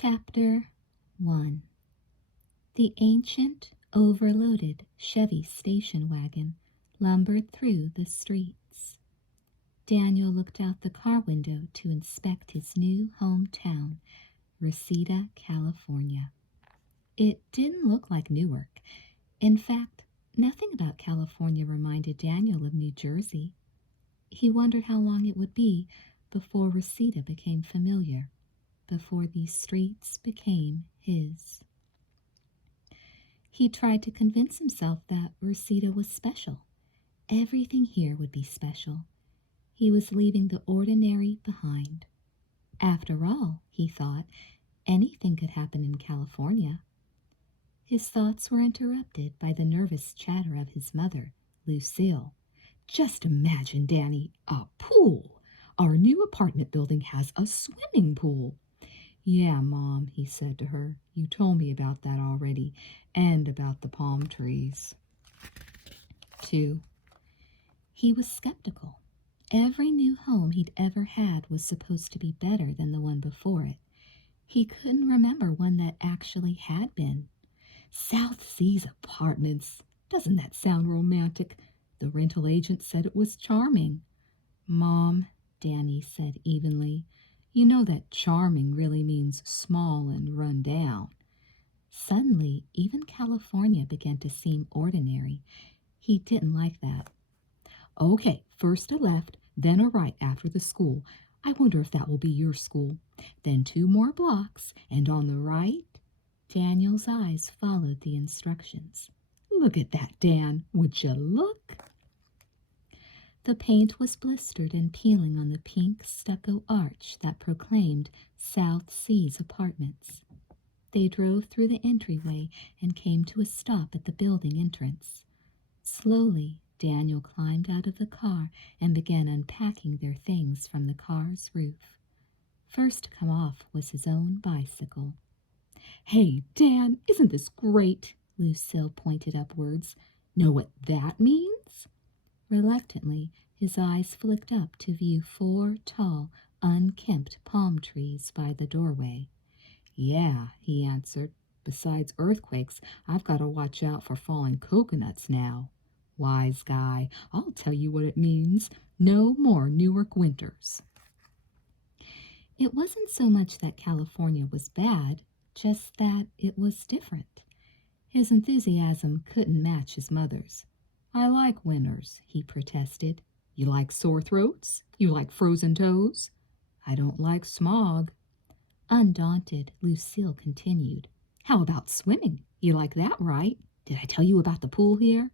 Chapter 1. The ancient, overloaded Chevy station wagon lumbered through the streets. Daniel looked out the car window to inspect his new hometown, Reseda, California. It didn't look like Newark. In fact, nothing about California reminded Daniel of New Jersey. He wondered how long it would be before Reseda became familiar, before these streets became his. He tried to convince himself that Reseda was special. Everything here would be special. He was leaving the ordinary behind. After all, he thought, anything could happen in California. His thoughts were interrupted by the nervous chatter of his mother, Lucille. "Just imagine, Danny, a pool. Our new apartment building has a swimming pool." "Yeah, Mom," he said to her. "You told me about that already, and about the palm trees." 2. He was skeptical. Every new home he'd ever had was supposed to be better than the one before it. He couldn't remember one that actually had been. South Seas Apartments. Doesn't that sound romantic? The rental agent said it was charming. "Mom," Danny said evenly, "you know that charming really means small and run down." Suddenly, even California began to seem ordinary. He didn't like that. "Okay, first a left, then a right after the school. I wonder if that will be your school. Then 2 more blocks, and on the right." Daniel's eyes followed the instructions. "Look at that, Dan. Would you look?" The paint was blistered and peeling on the pink stucco arch that proclaimed South Seas Apartments. They drove through the entryway and came to a stop at the building entrance. Slowly, Daniel climbed out of the car and began unpacking their things from the car's roof. First to come off was his own bicycle. "Hey, Dan, isn't this great?" Lucille pointed upwards. "Know what that means?" Reluctantly, his eyes flicked up to view 4 tall, unkempt palm trees by the doorway. "Yeah," he answered. "Besides earthquakes, I've got to watch out for falling coconuts now. Wise guy, I'll tell you what it means. No more Newark winters." It wasn't so much that California was bad, just that it was different. His enthusiasm couldn't match his mother's. "I like winters," he protested. "You like sore throats? You like frozen toes?" "I don't like smog." Undaunted, Lucille continued. "How about swimming? You like that, right? Did I tell you about the pool here?"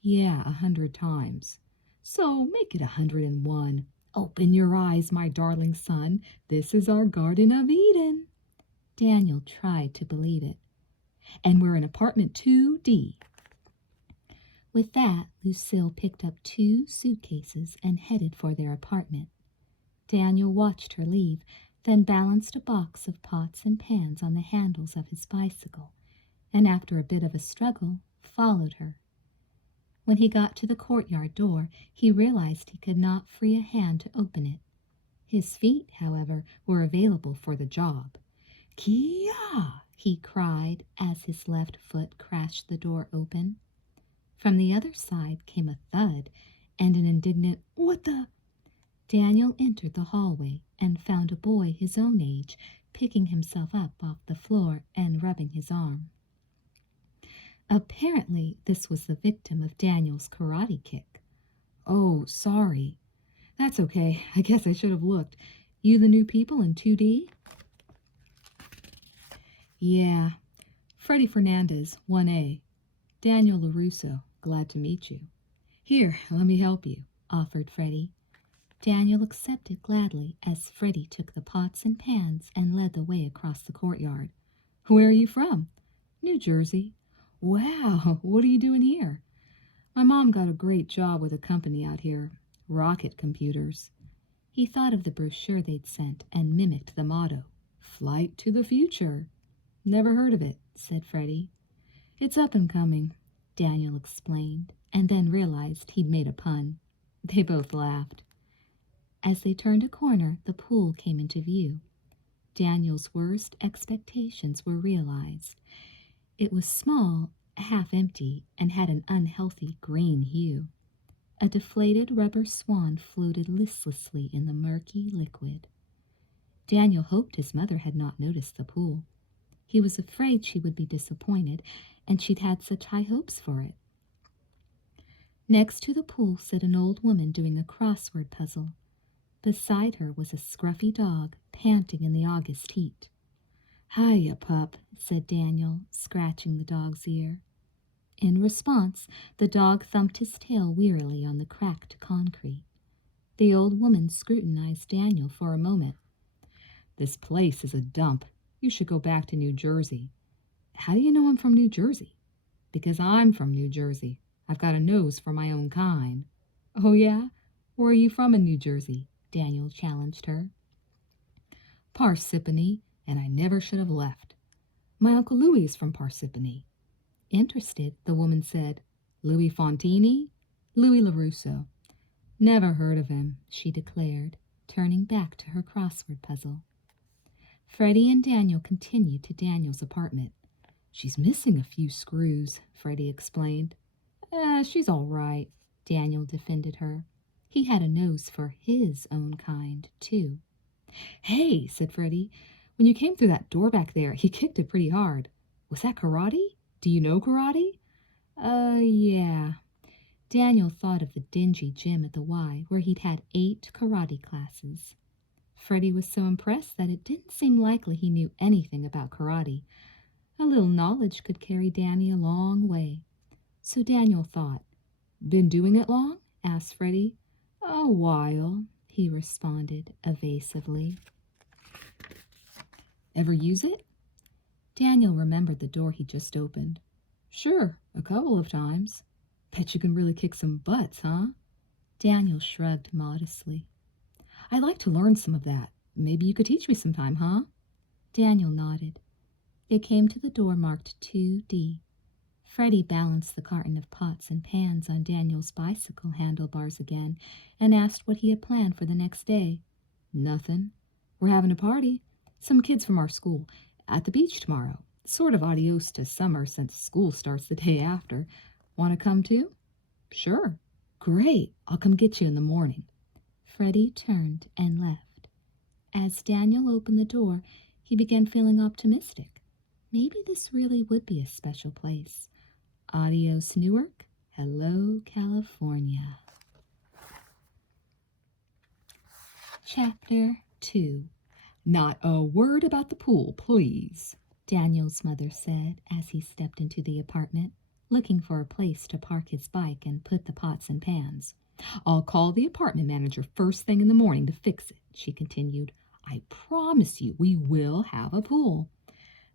"Yeah, 100 times." "So make it 101. Open your eyes, my darling son. This is our Garden of Eden." Daniel tried to believe it. "And we're in apartment 2D. With that, Lucille picked up 2 suitcases and headed for their apartment. Daniel watched her leave, then balanced a box of pots and pans on the handles of his bicycle, and after a bit of a struggle, followed her. When he got to the courtyard door, he realized he could not free a hand to open it. His feet, however, were available for the job. "Kia!" he cried as his left foot crashed the door open. From the other side came a thud and an indignant "What the?" Daniel entered the hallway and found a boy his own age picking himself up off the floor and rubbing his arm. Apparently, this was the victim of Daniel's karate kick. "Oh, sorry." "That's okay. I guess I should have looked. You the new people in 2D? "Yeah. Freddie Fernandez, 1A. Daniel LaRusso, glad to meet you." "Here, let me help you," offered Freddie. Daniel accepted gladly as Freddie took the pots and pans and led the way across the courtyard. "Where are you from?" "New Jersey." "Wow, what are you doing here?" "My mom got a great job with a company out here, Rocket Computers." He thought of the brochure they'd sent and mimicked the motto, "Flight to the Future." "Never heard of it," said Freddie. "It's up and coming," Daniel explained, and then realized he'd made a pun. They both laughed. As they turned a corner, the pool came into view. Daniel's worst expectations were realized. It was small, half empty, and had an unhealthy green hue. A deflated rubber swan floated listlessly in the murky liquid. Daniel hoped his mother had not noticed the pool. He was afraid she would be disappointed, and she'd had such high hopes for it. Next to the pool sat an old woman doing a crossword puzzle. Beside her was a scruffy dog, panting in the August heat. "Hiya, pup," said Daniel, scratching the dog's ear. In response, the dog thumped his tail wearily on the cracked concrete. The old woman scrutinized Daniel for a moment. "This place is a dump. You should go back to New Jersey." "How do you know I'm from New Jersey?" "Because I'm from New Jersey. I've got a nose for my own kind." "Oh, yeah? Where are you from in New Jersey?" Daniel challenged her. "Parsippany, and I never should have left. My Uncle Louis is from Parsippany." Interested, the woman said, "Louis Fontini?" "Louis LaRusso." "Never heard of him," she declared, turning back to her crossword puzzle. Freddie and Daniel continued to Daniel's apartment. "She's missing a few screws," Freddie explained. She's all right," Daniel defended her. He had a nose for his own kind, too. "Hey," said Freddie, "when you came through that door back there, you kicked it pretty hard. Was that karate? Do you know karate?" Yeah." Daniel thought of the dingy gym at the Y where he'd had 8 karate classes. Freddie was so impressed that it didn't seem likely he knew anything about karate. A little knowledge could carry Danny a long way. So Daniel thought. "Been doing it long?" asked Freddie. "A while," he responded evasively. "Ever use it?" Daniel remembered the door he just opened. "Sure, a couple of times." "Bet you can really kick some butts, huh?" Daniel shrugged modestly. "I'd like to learn some of that. Maybe you could teach me sometime, huh?" Daniel nodded. They came to the door marked 2D. Freddie balanced the carton of pots and pans on Daniel's bicycle handlebars again and asked what he had planned for the next day. "Nothing. We're having a party. Some kids from our school. At the beach tomorrow. Sort of adios to summer since school starts the day after. Want to come too?" "Sure." "Great. I'll come get you in the morning." Freddie turned and left. As Daniel opened the door, he began feeling optimistic. Maybe this really would be a special place. Adios, Newark. Hello, California. Chapter 2. "Not a word about the pool, please," Daniel's mother said as he stepped into the apartment, looking for a place to park his bike and put the pots and pans. "I'll call the apartment manager first thing in the morning to fix it," she continued. "I promise you we will have a pool."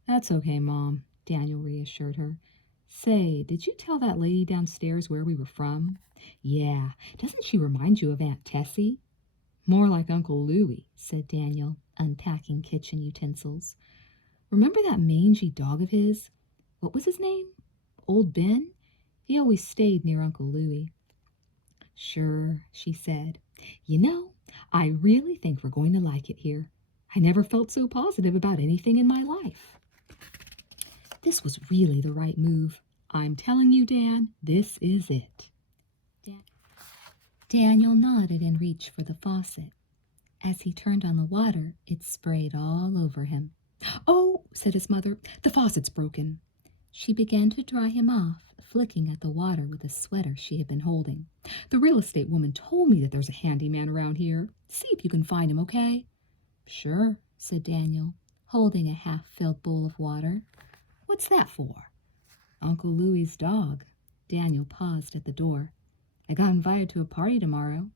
"That's okay, Mom," Daniel reassured her. "Say, did you tell that lady downstairs where we were from?" "Yeah. Doesn't she remind you of Aunt Tessie?" "More like Uncle Louis," said Daniel, unpacking kitchen utensils. "Remember that mangy dog of his? What was his name? Old Ben? He always stayed near Uncle Louis." "Sure," she said. "You know, I really think we're going to like it here. I never felt so positive about anything in my life. This was really the right move. I'm telling you, Dan, this is it." Daniel nodded and reached for the faucet. As he turned on the water, it sprayed all over him. "Oh," said his mother, "the faucet's broken." She began to dry him off, flicking at the water with a sweater she had been holding. "The real estate woman told me that there's a handyman around here. See if you can find him, okay?" "Sure," said Daniel, holding a half-filled bowl of water. "What's that for?" "Uncle Louis's dog." Daniel paused at the door. "I got invited to a party tomorrow."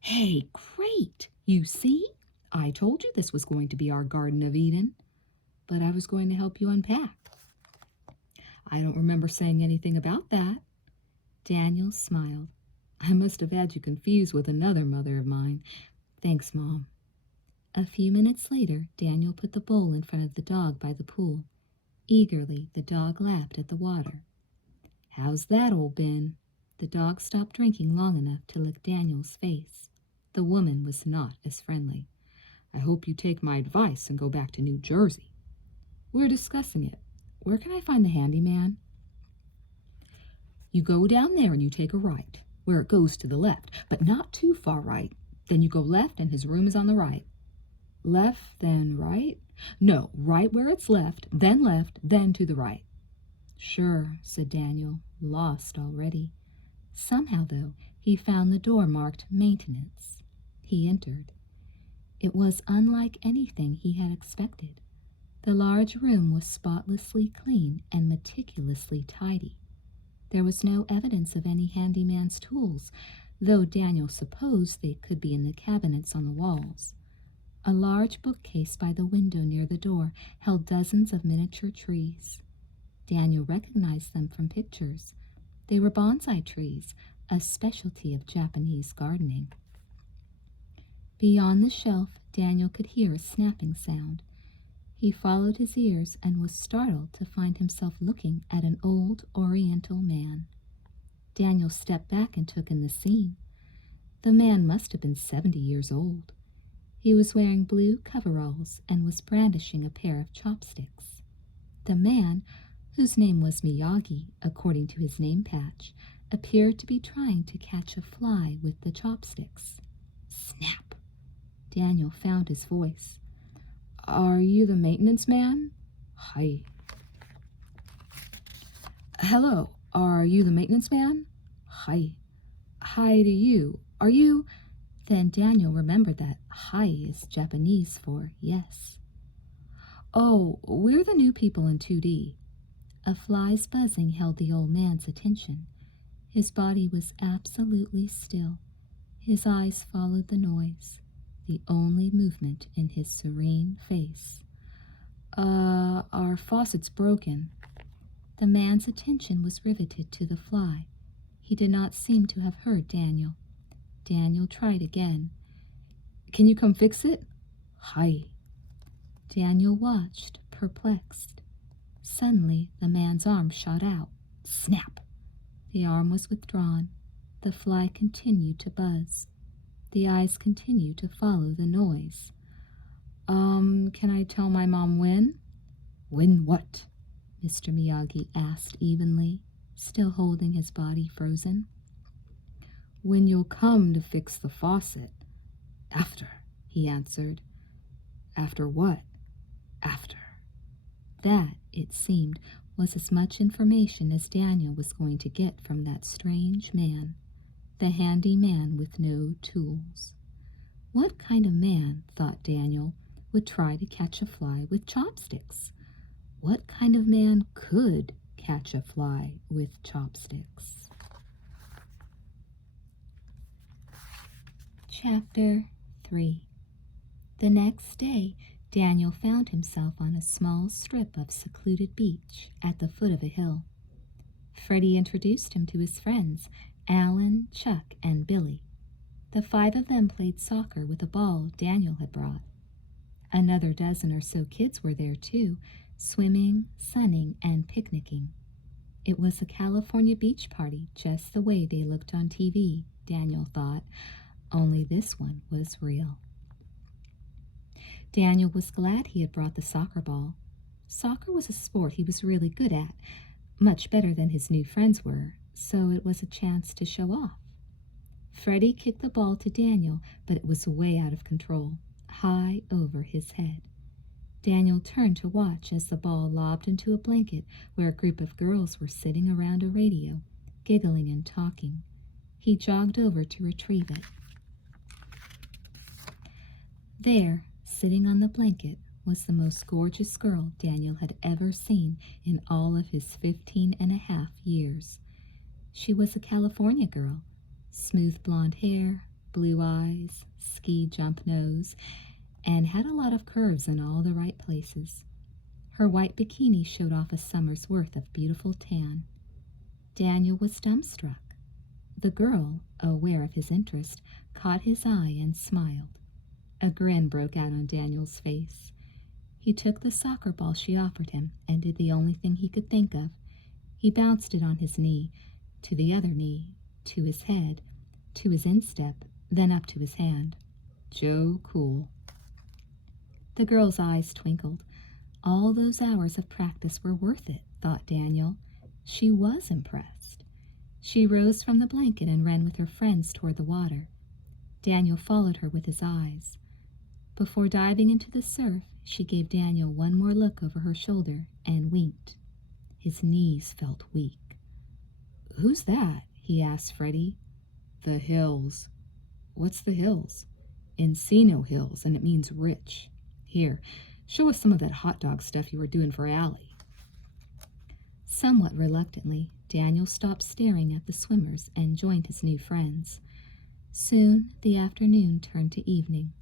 "Hey, great! You see? I told you this was going to be our Garden of Eden." "But I was going to help you unpack." "I don't remember saying anything about that." Daniel smiled. "I must have had you confused with another mother of mine. Thanks, Mom." A few minutes later, Daniel put the bowl in front of the dog by the pool. Eagerly, the dog lapped at the water. "How's that, old Ben?" The dog stopped drinking long enough to lick Daniel's face. The woman was not as friendly. I hope you take my advice and go back to New Jersey. We're discussing it. Where can I find the handyman? You go down there and you take a right, where it goes to the left, but not too far right. Then you go left and his room is on the right. Left, then right? No, right where it's left, then to the right. Sure, said Daniel, lost already. Somehow, though, he found the door marked Maintenance. He entered. It was unlike anything he had expected. The large room was spotlessly clean and meticulously tidy. There was no evidence of any handyman's tools, though Daniel supposed they could be in the cabinets on the walls. A large bookcase by the window near the door held dozens of miniature trees. Daniel recognized them from pictures. They were bonsai trees, a specialty of Japanese gardening. Beyond the shelf, Daniel could hear a snapping sound. He followed his ears and was startled to find himself looking at an old Oriental man. Daniel stepped back and took in the scene. The man must have been 70 years old. He was wearing blue coveralls and was brandishing a pair of chopsticks. The man, whose name was Miyagi, according to his name patch, appeared to be trying to catch a fly with the chopsticks. Snap! Daniel found his voice. Are you the maintenance man? Hi. Hello, are you the maintenance man? Hi. Hi to you. Are you? Then Daniel remembered that hi is Japanese for yes. Oh, we're the new people in 2D. A fly's buzzing held the old man's attention. His body was absolutely still. His eyes followed the noise, the only movement in his serene face. Our faucet's broken. The man's attention was riveted to the fly. He did not seem to have heard Daniel. Daniel tried again. Can you come fix it? Hi. Daniel watched, perplexed. Suddenly, the man's arm shot out. Snap! The arm was withdrawn. The fly continued to buzz. The eyes continued to follow the noise. Can I tell my mom when? When what? Mr. Miyagi asked evenly, still holding his body frozen. When you'll come to fix the faucet. After, he answered. After what? After. That, it seemed, was as much information as Daniel was going to get from that strange man, the handy man with no tools. What kind of man, thought Daniel, would try to catch a fly with chopsticks? What kind of man could catch a fly with chopsticks? Chapter 3. The next day, Daniel found himself on a small strip of secluded beach at the foot of a hill. Freddie introduced him to his friends, Alan, Chuck, and Billy. The 5 of them played soccer with a ball Daniel had brought. Another dozen or so kids were there too, swimming, sunning, and picnicking. It was a California beach party, just the way they looked on TV, Daniel thought, only this one was real. Daniel was glad he had brought the soccer ball. Soccer was a sport he was really good at, much better than his new friends were, so it was a chance to show off. Freddie kicked the ball to Daniel, but it was way out of control, high over his head. Daniel turned to watch as the ball lobbed into a blanket where a group of girls were sitting around a radio, giggling and talking. He jogged over to retrieve it. There, sitting on the blanket, was the most gorgeous girl Daniel had ever seen in all of his 15.5 years. She was a California girl, smooth blonde hair, blue eyes, ski jump nose, and had a lot of curves in all the right places. Her white bikini showed off a summer's worth of beautiful tan. Daniel was dumbstruck. The girl, aware of his interest, caught his eye and smiled. A grin broke out on Daniel's face. He took the soccer ball she offered him and did the only thing he could think of. He bounced it on his knee, to the other knee, to his head, to his instep, then up to his hand. Joe Cool. The girl's eyes twinkled. All those hours of practice were worth it, thought Daniel. She was impressed. She rose from the blanket and ran with her friends toward the water. Daniel followed her with his eyes. Before diving into the surf, she gave Daniel one more look over her shoulder and winked. His knees felt weak. "Who's that?" he asked Freddie. "The hills." "What's the hills?" "Encino Hills, and it means rich. Here, show us some of that hot dog stuff you were doing for Allie." Somewhat reluctantly, Daniel stopped staring at the swimmers and joined his new friends. Soon the afternoon turned to evening.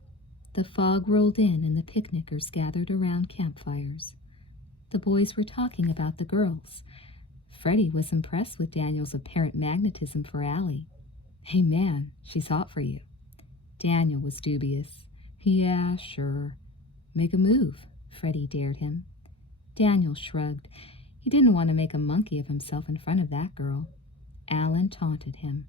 The fog rolled in and the picnickers gathered around campfires. The boys were talking about the girls. Freddie was impressed with Daniel's apparent magnetism for Allie. "Hey man, she's hot for you." Daniel was dubious. "Yeah, sure." "Make a move," Freddie dared him. Daniel shrugged. He didn't want to make a monkey of himself in front of that girl. Alan taunted him.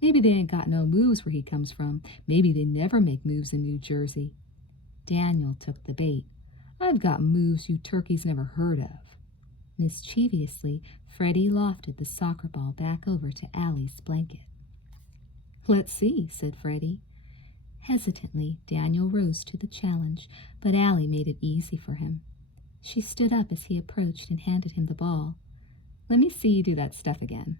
"Maybe they ain't got no moves where he comes from. Maybe they never make moves in New Jersey." Daniel took the bait. "I've got moves you turkeys never heard of." Mischievously, Freddie lofted the soccer ball back over to Allie's blanket. "Let's see," said Freddie. Hesitantly, Daniel rose to the challenge, but Allie made it easy for him. She stood up as he approached and handed him the ball. "Let me see you do that stuff again."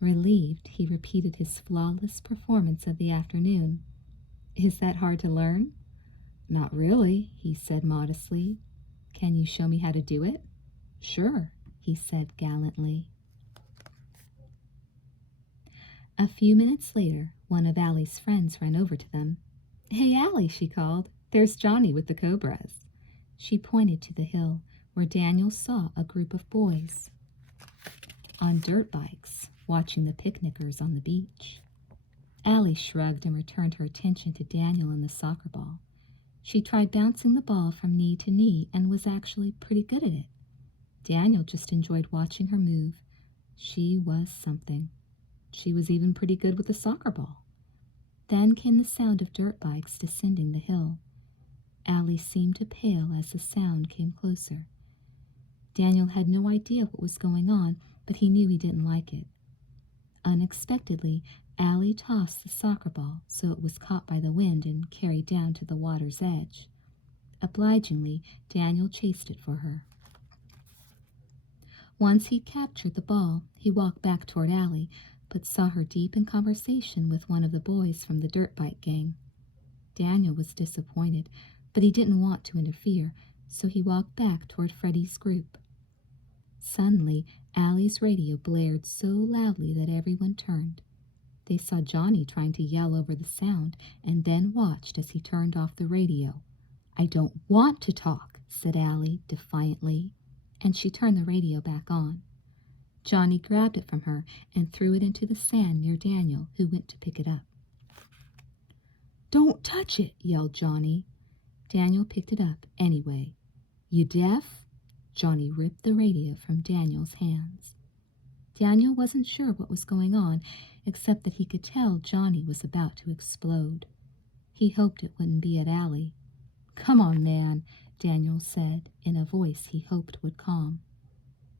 Relieved, he repeated his flawless performance of the afternoon. "Is that hard to learn?" "Not really," he said modestly. "Can you show me how to do it?" "Sure," he said gallantly. A few minutes later, one of Allie's friends ran over to them. "Hey, Allie," she called. "There's Johnny with the Cobras." She pointed to the hill, where Daniel saw a group of boys on dirt bikes, watching the picnickers on the beach. Allie shrugged and returned her attention to Daniel and the soccer ball. She tried bouncing the ball from knee to knee and was actually pretty good at it. Daniel just enjoyed watching her move. She was something. She was even pretty good with the soccer ball. Then came the sound of dirt bikes descending the hill. Allie seemed to pale as the sound came closer. Daniel had no idea what was going on, but he knew he didn't like it. Unexpectedly, Allie tossed the soccer ball so it was caught by the wind and carried down to the water's edge. Obligingly, Daniel chased it for her. Once he captured the ball, he walked back toward Allie, but saw her deep in conversation with one of the boys from the dirt bike gang. Daniel was disappointed, but he didn't want to interfere, so he walked back toward Freddie's group. Suddenly, Allie's radio blared so loudly that everyone turned. They saw Johnny trying to yell over the sound and then watched as he turned off the radio. "I don't want to talk," said Allie defiantly, and she turned the radio back on. Johnny grabbed it from her and threw it into the sand near Daniel, who went to pick it up. "Don't touch it," yelled Johnny. Daniel picked it up anyway. "You deaf?" Johnny ripped the radio from Daniel's hands. Daniel wasn't sure what was going on, except that he could tell Johnny was about to explode. He hoped it wouldn't be at Allie. "Come on, man," Daniel said in a voice he hoped would calm.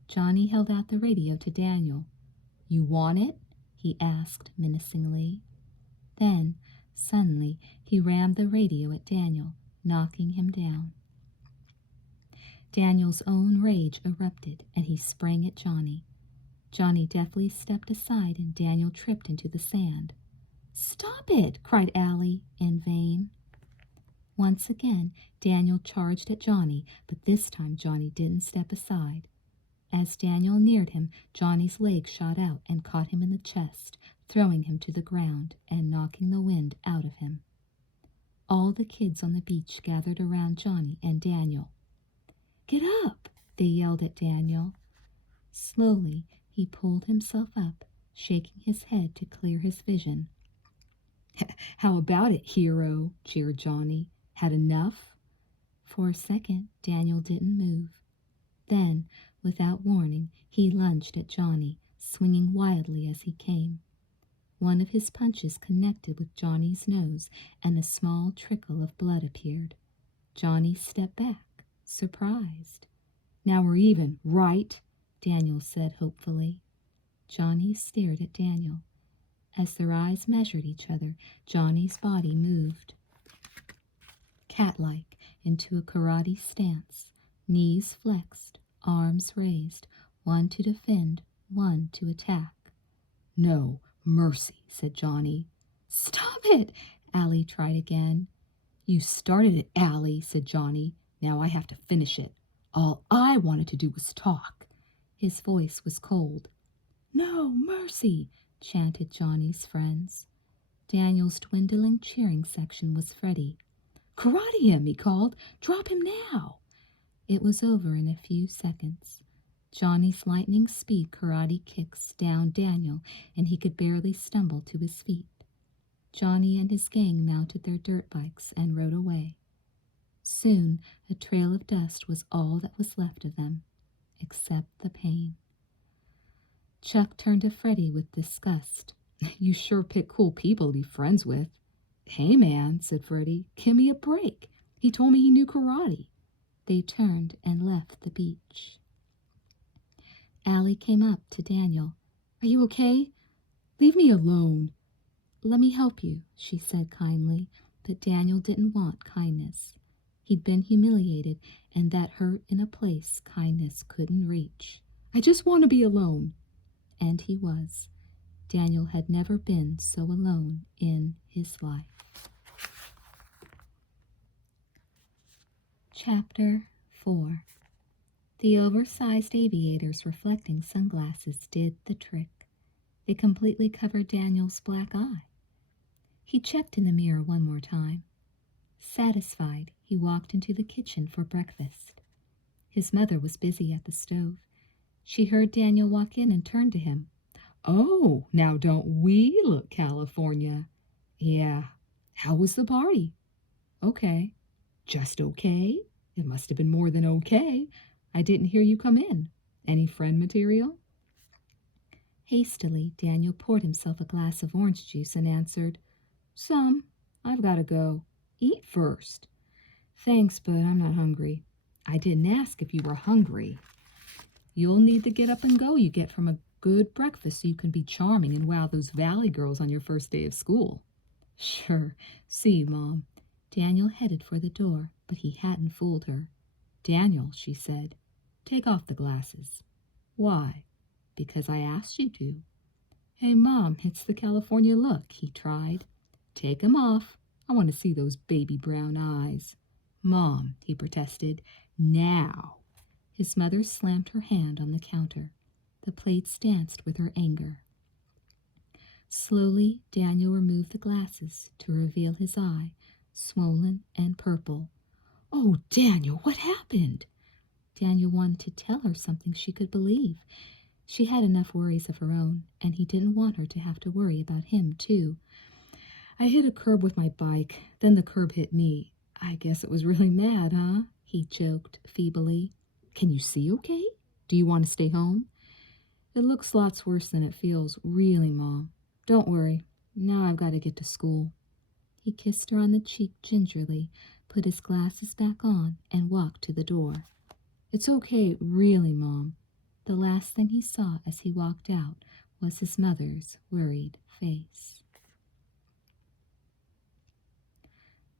Johnny held out the radio to Daniel. "You want it?" he asked menacingly. Then, suddenly, he rammed the radio at Daniel, knocking him down. Daniel's own rage erupted, and he sprang at Johnny. Johnny deftly stepped aside, and Daniel tripped into the sand. "Stop it!" cried Allie, in vain. Once again, Daniel charged at Johnny, but this time Johnny didn't step aside. As Daniel neared him, Johnny's leg shot out and caught him in the chest, throwing him to the ground and knocking the wind out of him. All the kids on the beach gathered around Johnny and Daniel. "Get up!" they yelled at Daniel. Slowly, he pulled himself up, shaking his head to clear his vision. "How about it, hero?" jeered Johnny. "Had enough?" For a second, Daniel didn't move. Then, without warning, he lunged at Johnny, swinging wildly as he came. One of his punches connected with Johnny's nose, and a small trickle of blood appeared. Johnny stepped back, surprised. "Now we're even, right?" Daniel said hopefully. Johnny stared at Daniel. As their eyes measured each other, Johnny's body moved, cat-like, into a karate stance, knees flexed, arms raised, one to defend, one to attack. "No, mercy," said Johnny. "Stop it!" Allie tried again. "You started it, Allie," said Johnny. "Now I have to finish it. All I wanted to do was talk." His voice was cold. "No, mercy," chanted Johnny's friends. Daniel's dwindling cheering section was Freddie. "Karate him," he called. "Drop him now." It was over in a few seconds. Johnny's lightning speed karate kicks downed Daniel, and he could barely stumble to his feet. Johnny and his gang mounted their dirt bikes and rode away. Soon a trail of dust was all that was left of them, except the pain. Chuck turned to Freddie with disgust. "You sure pick cool people to be friends with." "Hey, man," said Freddie, "give me a break. He told me he knew karate." They turned and left the beach. Allie came up to Daniel. "Are you okay? Leave me alone." "Let me help you," she said kindly, but Daniel didn't want kindness. He'd been humiliated, and that hurt in a place kindness couldn't reach. "I just want to be alone." And he was. Daniel had never been so alone in his life. Chapter 4. The oversized aviator's reflecting sunglasses did the trick. They completely covered Daniel's black eye. He checked in the mirror one more time. Satisfied, he walked into the kitchen for breakfast. His mother was busy at the stove. She heard Daniel walk in and turned to him. "Oh, now don't we look California?" "Yeah. How was the party?" "Okay." "Just okay? It must have been more than okay. I didn't hear you come in. Any friend material?" Hastily, Daniel poured himself a glass of orange juice and answered, "Some. I've got to go. Eat first." "Thanks, but I'm not hungry." "I didn't ask if you were hungry. You'll need the get up and go you get from a good breakfast so you can be charming and wow those Valley girls on your first day of school." "Sure. See you, Mom." Daniel headed for the door, but he hadn't fooled her. "Daniel," she said, "take off the glasses." "Why?" "Because I asked you to." "Hey, Mom, it's the California look," he tried. "Take 'em off. I want to see those baby brown eyes." "Mom," he protested, "now." His mother slammed her hand on the counter. The plates danced with her anger. Slowly, Daniel removed the glasses to reveal his eye, swollen and purple. "Oh, Daniel, what happened?" Daniel wanted to tell her something she could believe. She had enough worries of her own, and he didn't want her to have to worry about him, too. "I hit a curb with my bike, then the curb hit me. I guess it was really mad, huh?" he joked feebly. "Can you see okay? Do you want to stay home?" "It looks lots worse than it feels, really, Mom. Don't worry. Now I've got to get to school." He kissed her on the cheek gingerly, put his glasses back on, and walked to the door. "It's okay, really, Mom." The last thing he saw as he walked out was his mother's worried face.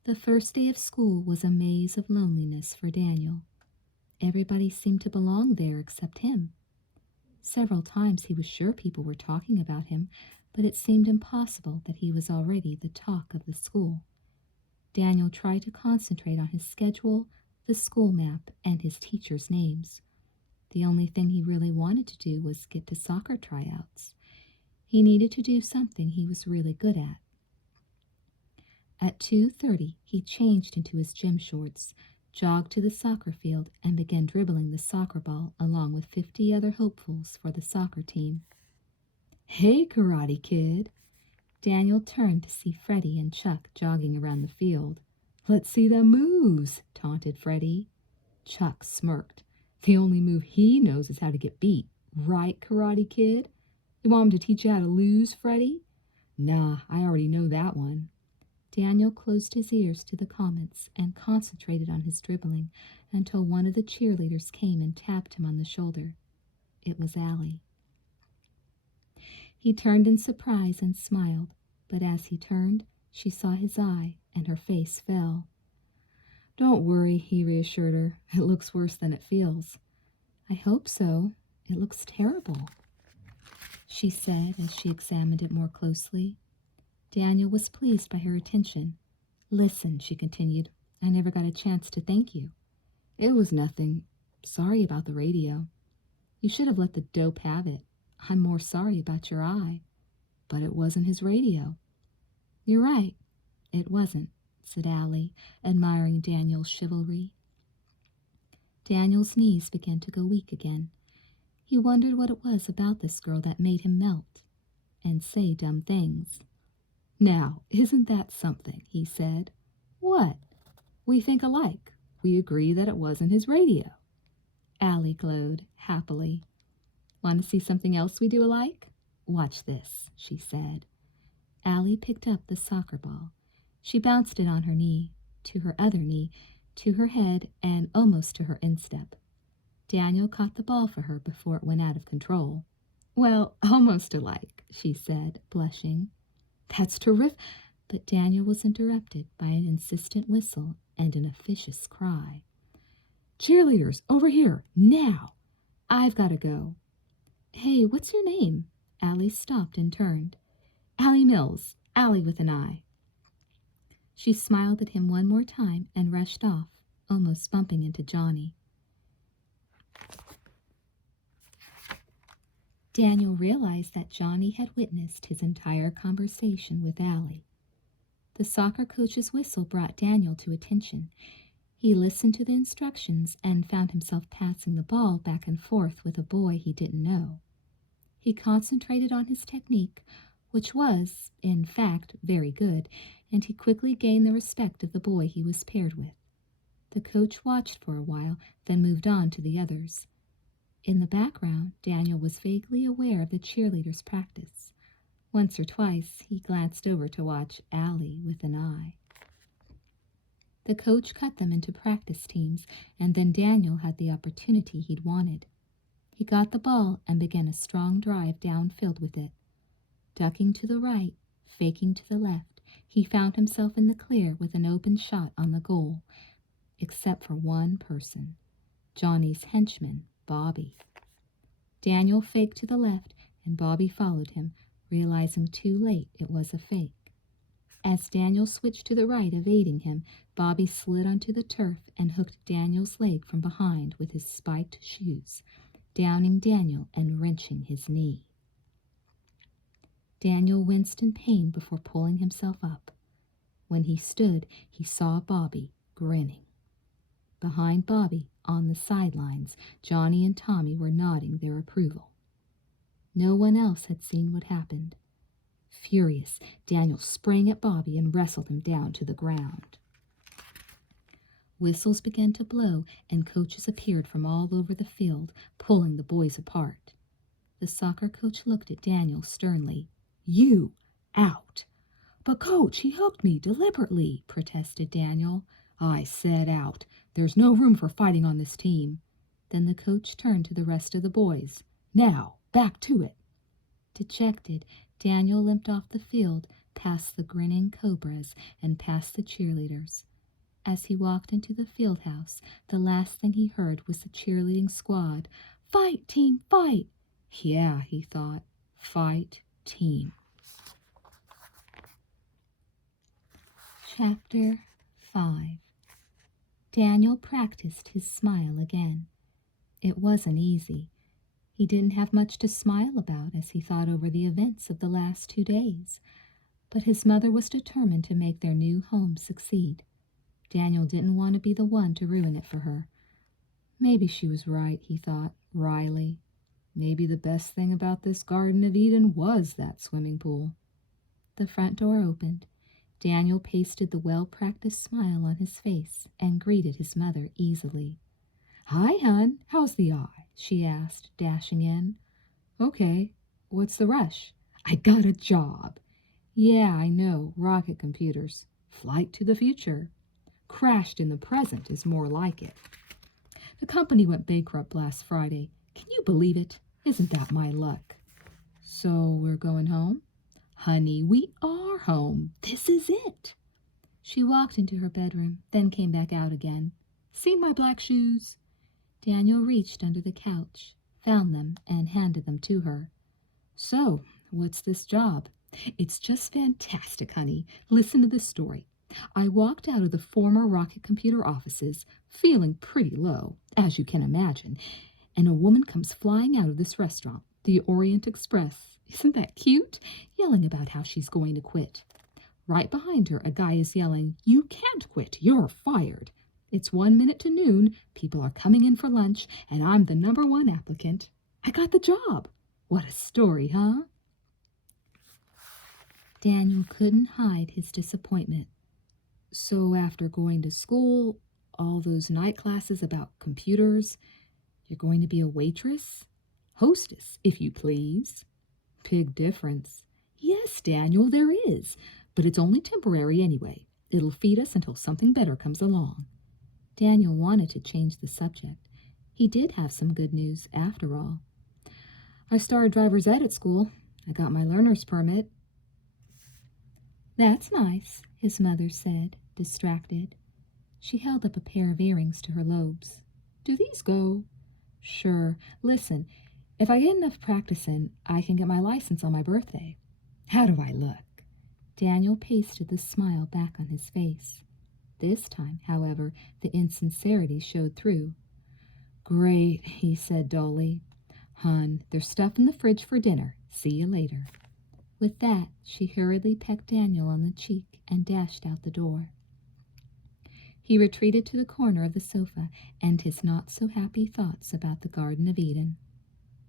The first day of school was a maze of loneliness for Daniel. Everybody seemed to belong there except him. Several times he was sure people were talking about him, but it seemed impossible that he was already the talk of the school. Daniel tried to concentrate on his schedule, the school map, and his teachers' names. The only thing he really wanted to do was get to soccer tryouts. He needed to do something he was really good at. At 2:30, he changed into his gym shorts, jogged to the soccer field, and began dribbling the soccer ball along with 50 other hopefuls for the soccer team. "Hey, Karate Kid!" Daniel turned to see Freddie and Chuck jogging around the field. "Let's see them moves," taunted Freddie. Chuck smirked. "The only move he knows is how to get beat. Right, Karate Kid? You want him to teach you how to lose, Freddie?" "Nah, I already know that one." Daniel closed his ears to the comments and concentrated on his dribbling until one of the cheerleaders came and tapped him on the shoulder. It was Allie. He turned in surprise and smiled, but as he turned, she saw his eye and her face fell. "Don't worry," he reassured her. "It looks worse than it feels." "I hope so. It looks terrible," she said as she examined it more closely. Daniel was pleased by her attention. "Listen," she continued, "I never got a chance to thank you." "It was nothing. Sorry about the radio." "You should have let the dope have it. I'm more sorry about your eye." "But it wasn't his radio." "You're right. It wasn't," said Allie, admiring Daniel's chivalry. Daniel's knees began to go weak again. He wondered what it was about this girl that made him melt and say dumb things. "Now, isn't that something?" he said. "What?" "We think alike. We agree that it wasn't his radio." Allie glowed happily. "Want to see something else we do alike? Watch this," she said. Allie picked up the soccer ball. She bounced it on her knee, to her other knee, to her head, and almost to her instep. Daniel caught the ball for her before it went out of control. "Well, almost alike," she said, blushing. "That's terrific." But Daniel was interrupted by an insistent whistle and an officious cry. "Cheerleaders, over here, now!" "I've got to go." "Hey, what's your name?" Allie stopped and turned. "Allie Mills, Allie with an I." She smiled at him one more time and rushed off, almost bumping into Johnny. Daniel realized that Johnny had witnessed his entire conversation with Allie. The soccer coach's whistle brought Daniel to attention. He listened to the instructions and found himself passing the ball back and forth with a boy he didn't know. He concentrated on his technique, which was, in fact, very good, and he quickly gained the respect of the boy he was paired with. The coach watched for a while, then moved on to the others. In the background, Daniel was vaguely aware of the cheerleaders' practice. Once or twice, he glanced over to watch Allie with an eye. The coach cut them into practice teams, and then Daniel had the opportunity he'd wanted. He got the ball and began a strong drive downfield with it. Ducking to the right, faking to the left, he found himself in the clear with an open shot on the goal, except for one person, Johnny's henchman, Bobby. Daniel faked to the left, and Bobby followed him, realizing too late it was a fake. As Daniel switched to the right, evading him, Bobby slid onto the turf and hooked Daniel's leg from behind with his spiked shoes, downing Daniel and wrenching his knee. Daniel winced in pain before pulling himself up. When he stood, he saw Bobby grinning. Behind Bobby, on the sidelines, Johnny and Tommy were nodding their approval. No one else had seen what happened. Furious, Daniel sprang at Bobby and wrestled him down to the ground. Whistles began to blow, and coaches appeared from all over the field, pulling the boys apart. The soccer coach looked at Daniel sternly. "You, out." "But coach, he hooked me deliberately," protested Daniel. "I said out. There's no room for fighting on this team." Then the coach turned to the rest of the boys. "Now, back to it." Dejected, Daniel limped off the field, past the grinning Cobras and past the cheerleaders. As he walked into the field house, the last thing he heard was the cheerleading squad. "Fight, team, fight!" Yeah, he thought. Fight, team. Chapter 5. Daniel practiced his smile again. It wasn't easy. He didn't have much to smile about as he thought over the events of the last 2 days. But his mother was determined to make their new home succeed. Daniel didn't want to be the one to ruin it for her. Maybe she was right, he thought, wryly. Maybe the best thing about this Garden of Eden was that swimming pool. The front door opened. Daniel pasted the well-practiced smile on his face and greeted his mother easily. "Hi, hon. How's the eye?" she asked, dashing in. "Okay. What's the rush?" "I got a job." "Yeah, I know. Rocket computers." Flight to the future. Crashed in the present is more like it. The company went bankrupt last Friday. Can you believe it? Isn't that my luck? So we're going home? Honey, we are home. This is it. She walked into her bedroom, then came back out again. Seen my black shoes? Daniel reached under the couch, found them, and handed them to her. So, what's this job? It's just fantastic, honey. Listen to this story. I walked out of the former Rocket Computer offices, feeling pretty low, as you can imagine, and a woman comes flying out of this restaurant, the Orient Express. Isn't that cute? Yelling about how she's going to quit. Right behind her, a guy is yelling, "You can't quit, you're fired." It's 1 minute to noon, people are coming in for lunch, and I'm the #1 applicant. I got the job. What a story, huh? Daniel couldn't hide his disappointment. So after going to school, all those night classes about computers, you're going to be a waitress? Hostess, if you please. Big difference. Yes, Daniel, there is. But it's only temporary anyway. It'll feed us until something better comes along. Daniel wanted to change the subject. He did have some good news, after all. I started driver's ed at school. I got my learner's permit. That's nice, his mother said, distracted. She held up a pair of earrings to her lobes. Do these go? Sure. Listen, if I get enough practice in, I can get my license on my birthday. How do I look? Daniel pasted the smile back on his face. This time, however, the insincerity showed through. Great, he said dully. Hun, there's stuff in the fridge for dinner. See you later. With that, she hurriedly pecked Daniel on the cheek and dashed out the door. He retreated to the corner of the sofa and his not-so-happy thoughts about the Garden of Eden.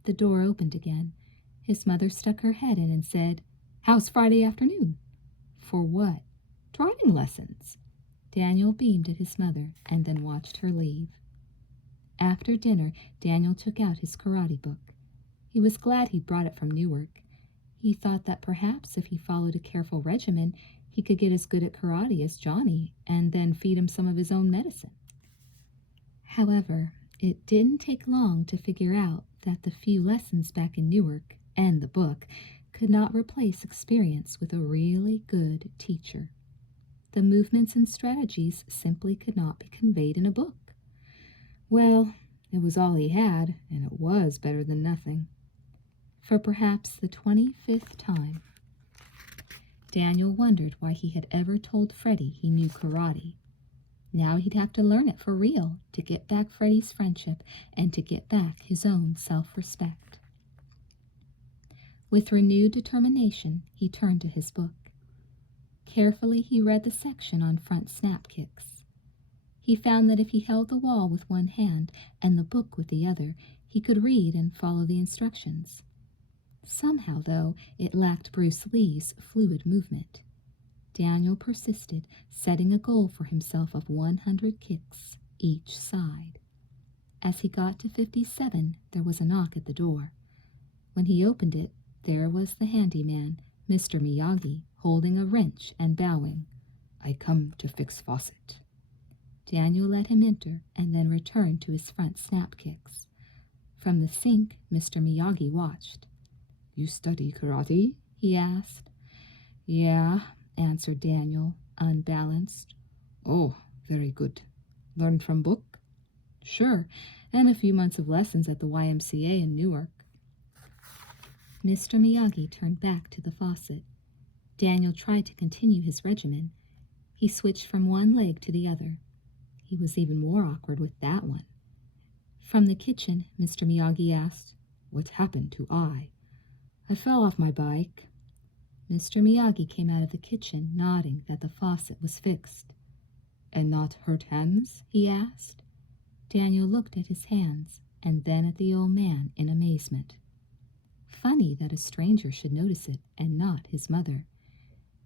The door opened again. His mother stuck her head in and said, How's Friday afternoon? For what? Driving lessons. Daniel beamed at his mother and then watched her leave. After dinner, Daniel took out his karate book. He was glad he'd brought it from Newark. He thought that perhaps if he followed a careful regimen, he could get as good at karate as Johnny and then feed him some of his own medicine. However, it didn't take long to figure out that the few lessons back in Newark and the book could not replace experience with a really good teacher. The movements and strategies simply could not be conveyed in a book. Well, it was all he had, and it was better than nothing. For perhaps the 25th time, Daniel wondered why he had ever told Freddie he knew karate. Now he'd have to learn it for real to get back Freddie's friendship and to get back his own self-respect. With renewed determination, he turned to his book. Carefully, he read the section on front snap kicks. He found that if he held the wall with one hand and the book with the other, he could read and follow the instructions. Somehow, though, it lacked Bruce Lee's fluid movement. Daniel persisted, setting a goal for himself of 100 kicks each side. As he got to 57, there was a knock at the door. When he opened it, there was the handyman, Mr. Miyagi, holding a wrench and bowing. I come to fix faucet. Daniel let him enter and then returned to his front snap kicks. From the sink, Mr. Miyagi watched. You study karate? He asked. Yeah, answered Daniel, unbalanced. Oh, very good. Learned from book? Sure, and a few months of lessons at the YMCA in Newark. Mr. Miyagi turned back to the faucet. Daniel tried to continue his regimen. He switched from one leg to the other. He was even more awkward with that one. From the kitchen, Mr. Miyagi asked, What happened to I? I fell off my bike. Mr. Miyagi came out of the kitchen, nodding that the faucet was fixed. And not hurt hands? He asked. Daniel looked at his hands, and then at the old man in amazement. Funny that a stranger should notice it, and not his mother.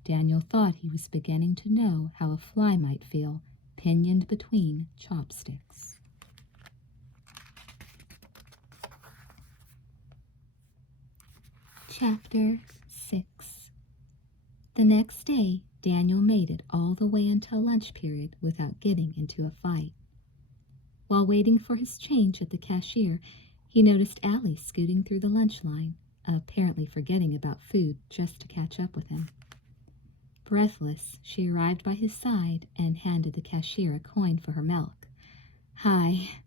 Daniel thought he was beginning to know how a fly might feel, pinioned between chopsticks. Chapter 6. The next day, Daniel made it all the way until lunch period without getting into a fight. While waiting for his change at the cashier, he noticed Allie scooting through the lunch line, apparently forgetting about food just to catch up with him. Breathless, she arrived by his side and handed the cashier a coin for her milk. "Hi."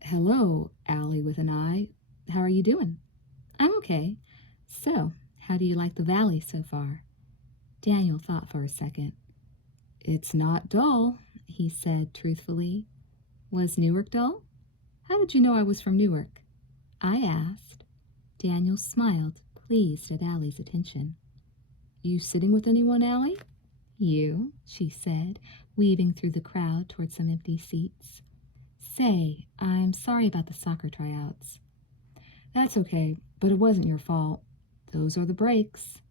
Hello, Allie with an eye. How are you doing? "I'm okay. So, how do you like the valley so far?" Daniel thought for a second. It's not dull, he said truthfully. "Was Newark dull?" How did you know I was from Newark? I asked. Daniel smiled, pleased at Allie's attention. You sitting with anyone, Allie? "You," she said, weaving through the crowd toward some empty seats. "Say, I'm sorry about the soccer tryouts." That's okay, but it wasn't your fault. Those are the breaks.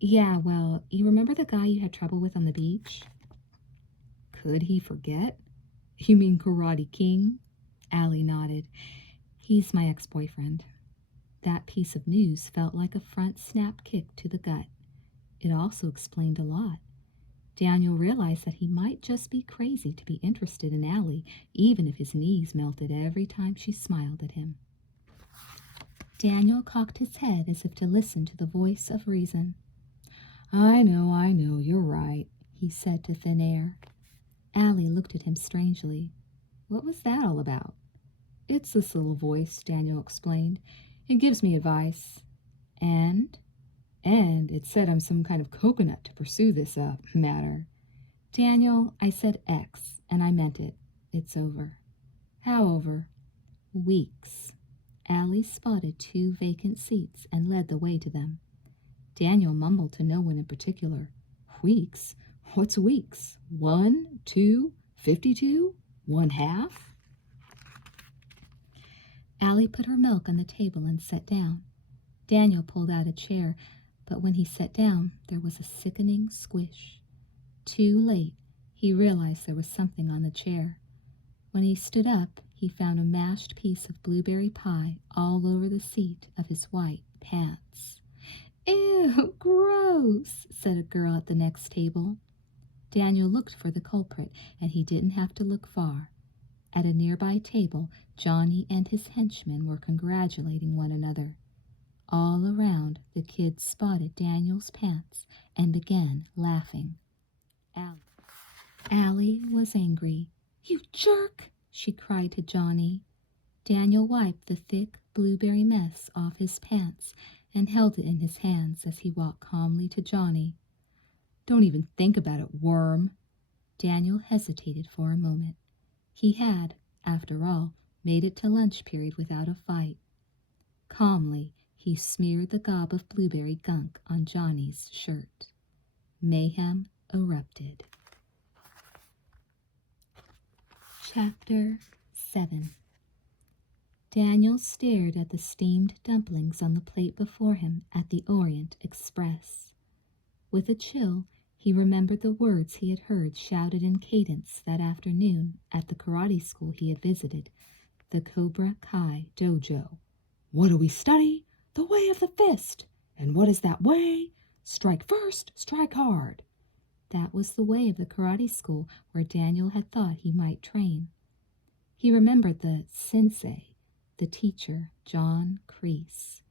"Yeah, well, you remember the guy you had trouble with on the beach?" Could he forget? You mean Karate King? Allie nodded. "He's my ex-boyfriend." That piece of news felt like a front snap kick to the gut. It also explained a lot. Daniel realized that he might just be crazy to be interested in Allie, even if his knees melted every time she smiled at him. Daniel cocked his head as if to listen to the voice of reason. I know, you're right, he said to thin air. Allie looked at him strangely. What was that all about? It's this little voice, Daniel explained. It gives me advice. And it said I'm some kind of coconut to pursue this matter. "Daniel, I said X, and I meant it. It's over." How over? "Weeks." Allie spotted 2 vacant seats and led the way to them. Daniel mumbled to no one in particular. Weeks? What's weeks? 1, 2, 52? 1/2? Allie put her milk on the table and sat down. Daniel pulled out a chair, but when he sat down, there was a sickening squish. Too late, he realized there was something on the chair. When he stood up, he found a mashed piece of blueberry pie all over the seat of his white pants. "Ew, gross," said a girl at the next table. Daniel looked for the culprit, and he didn't have to look far. At a nearby table, Johnny and his henchmen were congratulating one another. All around, the kids spotted Daniel's pants and began laughing. Allie was angry. "You jerk!" she cried to Johnny. Daniel wiped the thick blueberry mess off his pants and held it in his hands as he walked calmly to Johnny. Don't even think about it, worm. Daniel hesitated for a moment. He had, after all, made it to lunch period without a fight. Calmly, he smeared the gob of blueberry gunk on Johnny's shirt. Mayhem erupted. Chapter 7. Daniel stared at the steamed dumplings on the plate before him at the Orient Express. With a chill, he remembered the words he had heard shouted in cadence that afternoon at the karate school he had visited, the Cobra Kai dojo. What do we study? The way of the fist. And what is that way? Strike first, strike hard. That was the way of the karate school where Daniel had thought he might train. He remembered the sensei, the teacher, John Kreese.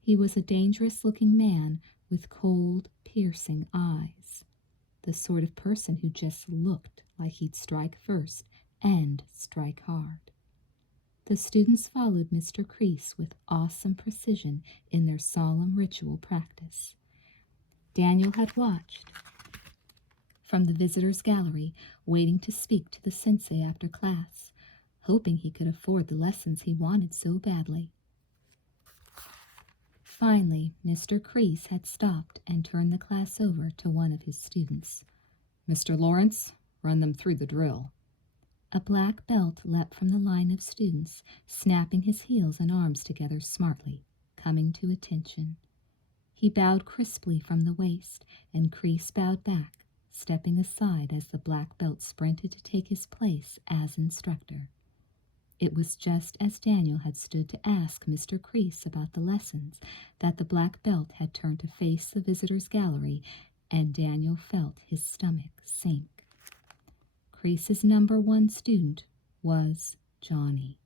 He was a dangerous-looking man with cold, piercing eyes. The sort of person who just looked like he'd strike first and strike hard. The students followed Mr. Kreese with awesome precision in their solemn ritual practice. Daniel had watched from the visitors' gallery, waiting to speak to the sensei after class, hoping he could afford the lessons he wanted so badly. Finally, Mr. Kreese had stopped and turned the class over to one of his students. Mr. Lawrence, run them through the drill. A black belt leapt from the line of students, snapping his heels and arms together smartly, coming to attention. He bowed crisply from the waist, and Kreese bowed back, stepping aside as the black belt sprinted to take his place as instructor. It was just as Daniel had stood to ask Mr. Kreese about the lessons that the black belt had turned to face the visitors' gallery and Daniel felt his stomach sink. Crease's #1 student was Johnny.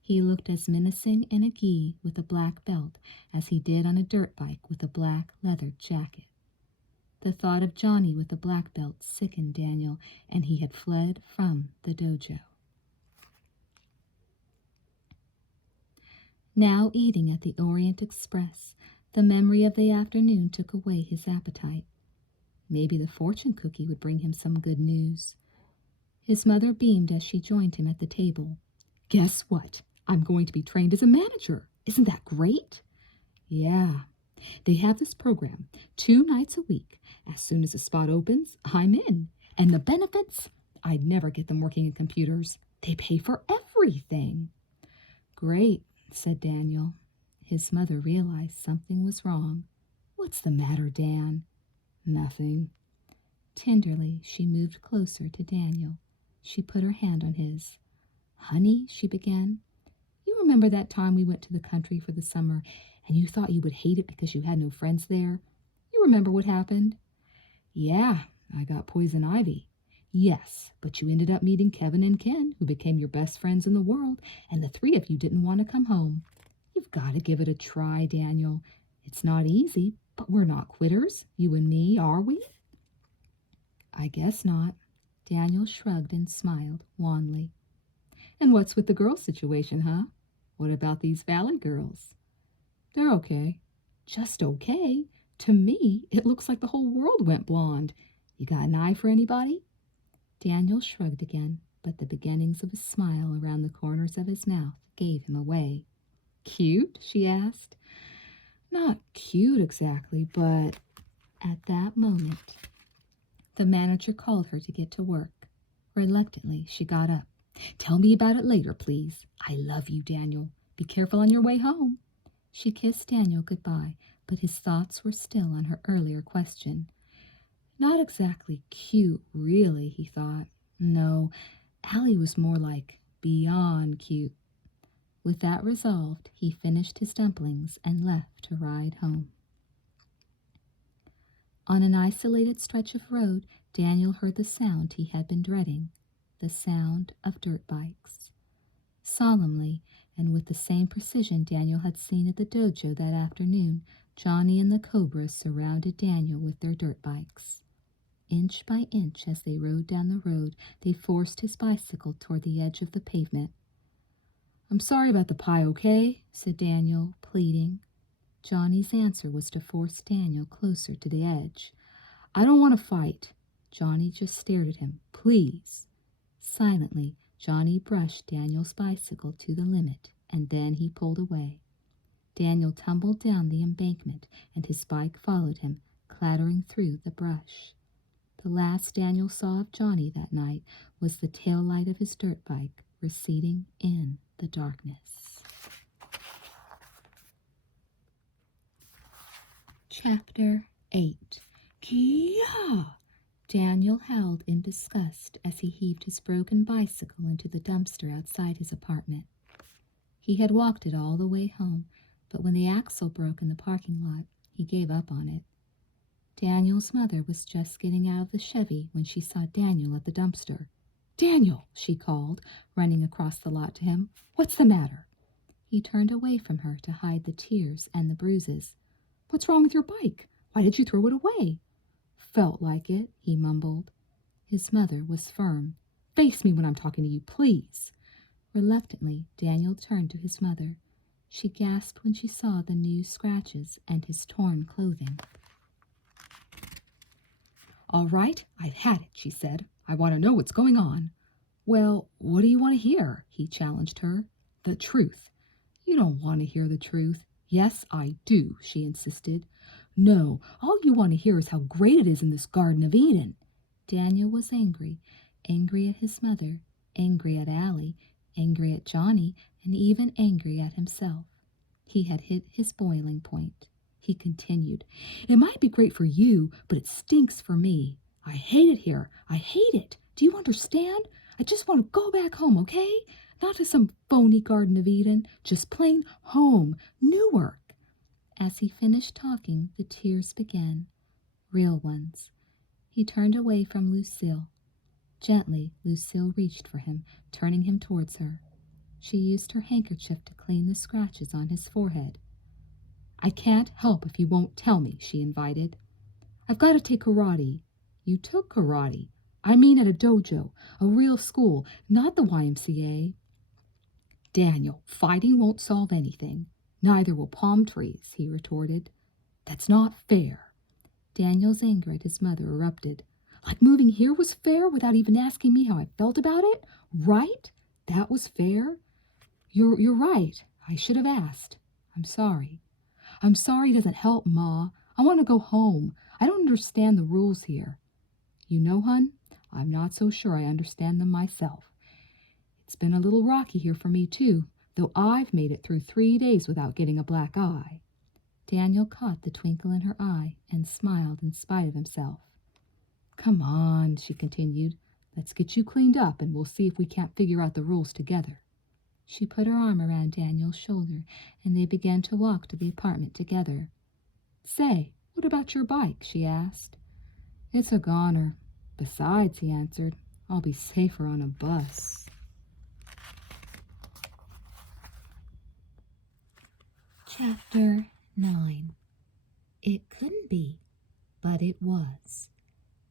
He looked as menacing in a gi with a black belt as he did on a dirt bike with a black leather jacket. The thought of Johnny with a black belt sickened Daniel, and he had fled from the dojo. Now eating at the Orient Express, the memory of the afternoon took away his appetite. Maybe the fortune cookie would bring him some good news. His mother beamed as she joined him at the table. "Guess what? I'm going to be trained as a manager. Isn't that great?" "Yeah. They have this program 2 nights a week. As soon as a spot opens, I'm in. And the benefits? I'd never get them working in computers. They pay for everything." "Great," said Daniel. His mother realized something was wrong. "What's the matter, Dan?" "Nothing." Tenderly, she moved closer to Daniel. She put her hand on his. "Honey," she began, "you remember that time we went to the country for the summer and you thought you would hate it because you had no friends there? You remember what happened?" "Yeah, I got poison ivy." "Yes, but you ended up meeting Kevin and Ken, who became your best friends in the world, and the 3 of you didn't want to come home. You've got to give it a try, Daniel. It's not easy, but we're not quitters, you and me, are we?" "I guess not." Daniel shrugged and smiled wanly. "And what's with the girl situation, huh? What about these Valley girls?" "They're okay." "Just okay? To me, it looks like the whole world went blonde. You got an eye for anybody?" Daniel shrugged again, but the beginnings of a smile around the corners of his mouth gave him away. "Cute?" she asked. "Not cute exactly, but—" At that moment, the manager called her to get to work. Reluctantly, she got up. "Tell me about it later, please. I love you, Daniel. Be careful on your way home." She kissed Daniel goodbye, but his thoughts were still on her earlier question. Not exactly cute, really, he thought. No, Allie was more like beyond cute. With that resolved, he finished his dumplings and left to ride home. On an isolated stretch of road, Daniel heard the sound he had been dreading, the sound of dirt bikes. Solemnly, and with the same precision Daniel had seen at the dojo that afternoon, Johnny and the Cobras surrounded Daniel with their dirt bikes. Inch by inch, as they rode down the road, they forced his bicycle toward the edge of the pavement. "I'm sorry about the pie, okay?" said Daniel, pleading. Johnny's answer was to force Daniel closer to the edge. "I don't want to fight." Johnny just stared at him. "Please." Silently, Johnny brushed Daniel's bicycle to the limit, and then he pulled away. Daniel tumbled down the embankment, and his bike followed him, clattering through the brush. The last Daniel saw of Johnny that night was the tail light of his dirt bike receding in the darkness. Chapter 8. Kia! Daniel howled in disgust as he heaved his broken bicycle into the dumpster outside his apartment. He had walked it all the way home, but when the axle broke in the parking lot, he gave up on it. Daniel's mother was just getting out of the Chevy when she saw Daniel at the dumpster. "Daniel," she called, running across the lot to him. "What's the matter?" He turned away from her to hide the tears and the bruises. "What's wrong with your bike? Why did you throw it away?" "Felt like it," he mumbled. His mother was firm. "Face me when I'm talking to you, please." Reluctantly, Daniel turned to his mother. She gasped when she saw the new scratches and his torn clothing. "All right, I've had it," she said. "I want to know what's going on." "Well, what do you want to hear?" he challenged her. "The truth." "You don't want to hear the truth." "Yes, I do," she insisted. "No, all you want to hear is how great it is in this Garden of Eden." Daniel was angry, angry at his mother, angry at Allie, angry at Johnny, and even angry at himself. He had hit his boiling point. He continued, "It might be great for you, but it stinks for me. I hate it here. I hate it. Do you understand? I just want to go back home, okay? Not to some phony Garden of Eden, just plain home, Newark." As he finished talking, the tears began. real ones. He turned away from Lucille. Gently, Lucille reached for him, turning him towards her. She used her handkerchief to clean the scratches on his forehead. I can't help if you won't tell me, she invited. I've got to take karate. You took karate. I mean at a dojo, a real school, not the YMCA. Daniel, fighting won't solve anything. Neither will palm trees, he retorted. That's not fair. Daniel's anger at his mother erupted. Like moving here was fair without even asking me how I felt about it? Right? That was fair? You're right. I should have asked. I'm sorry. I'm sorry doesn't help, Ma. I want to go home. I don't understand the rules here. You know, hun, I'm not so sure I understand them myself. It's been a little rocky here for me, too, though I've made it through 3 days without getting a black eye. Daniel caught the twinkle in her eye and smiled in spite of himself. Come on, she continued. Let's get you cleaned up and we'll see if we can't figure out the rules together. She put her arm around Daniel's shoulder and they began to walk to the apartment together. Say, what about your bike? She asked. It's a goner. Besides, he answered, I'll be safer on a bus. Chapter 9. It couldn't be, but it was.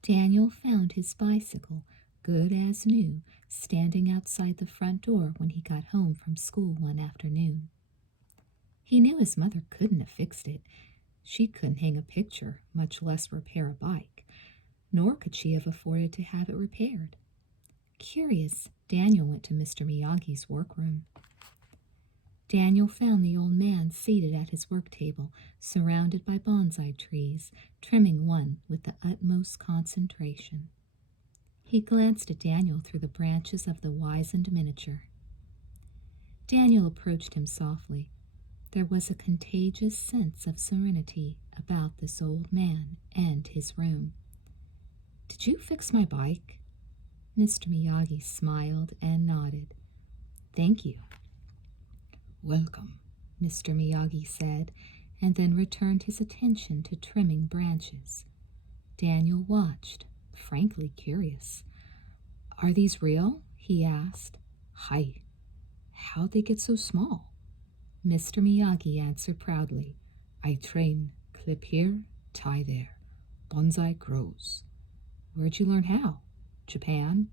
Daniel found his bicycle, good as new, standing outside the front door when he got home from school one afternoon. He knew his mother couldn't have fixed it. She couldn't hang a picture, much less repair a bike, nor could she have afforded to have it repaired. Curious, Daniel went to Mr. Miyagi's workroom. Daniel found the old man seated at his work table, surrounded by bonsai trees, trimming one with the utmost concentration. He glanced at Daniel through the branches of the wizened miniature. Daniel approached him softly. There was a contagious sense of serenity about this old man and his room. Did you fix my bike? Mr. Miyagi smiled and nodded. Thank you. Welcome, Mr. Miyagi said, and then returned his attention to trimming branches. Daniel watched, frankly curious. Are these real? He asked. Hi. How'd they get so small? Mr. Miyagi answered proudly. I train, clip here, tie there. Bonsai grows. Where'd you learn how? Japan?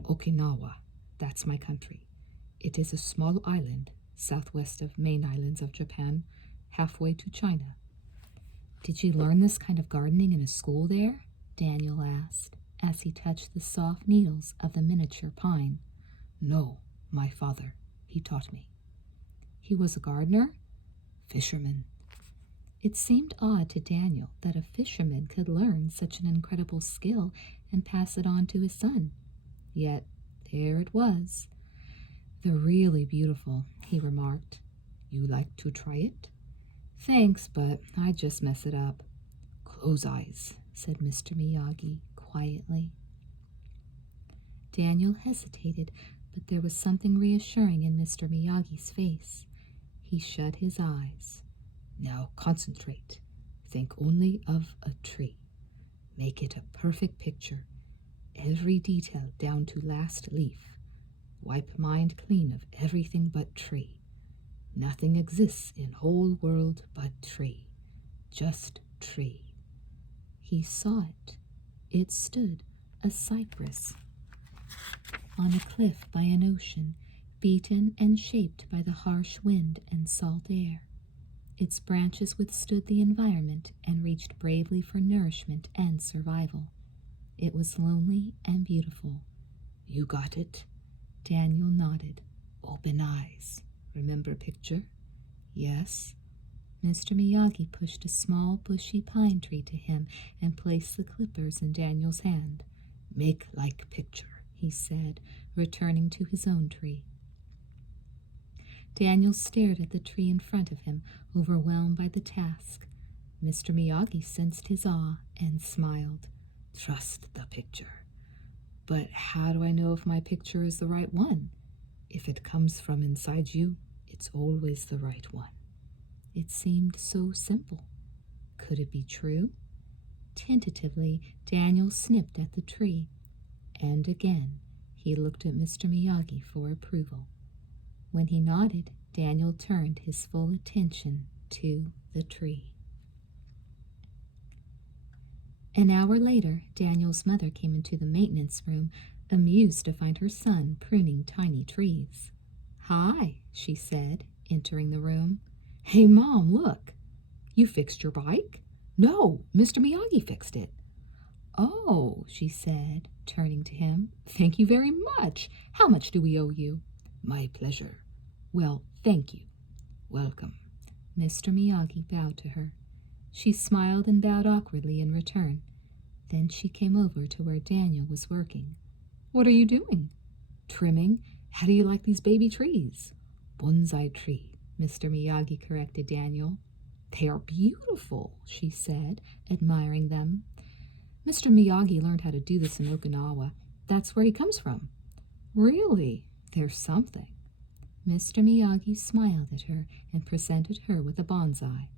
Okinawa. That's my country. It is a small island, southwest of main islands of Japan, halfway to China. Did you learn this kind of gardening in a school there? Daniel asked, as he touched the soft needles of the miniature pine. No, my father. He taught me. He was a gardener? Fisherman. It seemed odd to Daniel that a fisherman could learn such an incredible skill and pass it on to his son. Yet there it was. They're really beautiful, he remarked. You like to try it? Thanks, but I'd just mess it up. Close eyes, said Mr. Miyagi quietly. Daniel hesitated, but there was something reassuring in Mr. Miyagi's face. He shut his eyes. Now concentrate. Think only of a tree. Make it a perfect picture. Every detail down to last leaf. Wipe mind clean of everything but tree. Nothing exists in whole world but tree. Just tree. He saw it. It stood, a cypress, on a cliff by an ocean, beaten and shaped by the harsh wind and salt air. Its branches withstood the environment and reached bravely for nourishment and survival. It was lonely and beautiful. You got it? Daniel nodded. Open eyes. Remember picture? Yes. Mr. Miyagi pushed a small bushy pine tree to him and placed the clippers in Daniel's hand. Make like picture, he said, returning to his own tree. Daniel stared at the tree in front of him, overwhelmed by the task. Mr. Miyagi sensed his awe and smiled. Trust the picture. But how do I know if my picture is the right one? If it comes from inside you, it's always the right one. It seemed so simple. Could it be true? Tentatively, Daniel snipped at the tree, and again he looked at Mr. Miyagi for approval. When he nodded, Daniel turned his full attention to the tree. An hour later, Daniel's mother came into the maintenance room, amused to find her son pruning tiny trees. "Hi," she said, entering the room. "Hey, Mom, look. You fixed your bike?" "No, Mr. Miyagi fixed it." "Oh," she said, turning to him. "Thank you very much. How much do we owe you?" "My pleasure." "Well, thank you." "Welcome." Mr. Miyagi bowed to her. She smiled and bowed awkwardly in return. Then she came over to where Daniel was working. "What are you doing?" "Trimming. How do you like these baby trees?" "Bonsai tree," Mr. Miyagi corrected Daniel. "They are beautiful," she said, admiring them. "Mr. Miyagi learned how to do this in Okinawa. That's where he comes from." "Really? There's something." Mr. Miyagi smiled at her and presented her with a bonsai.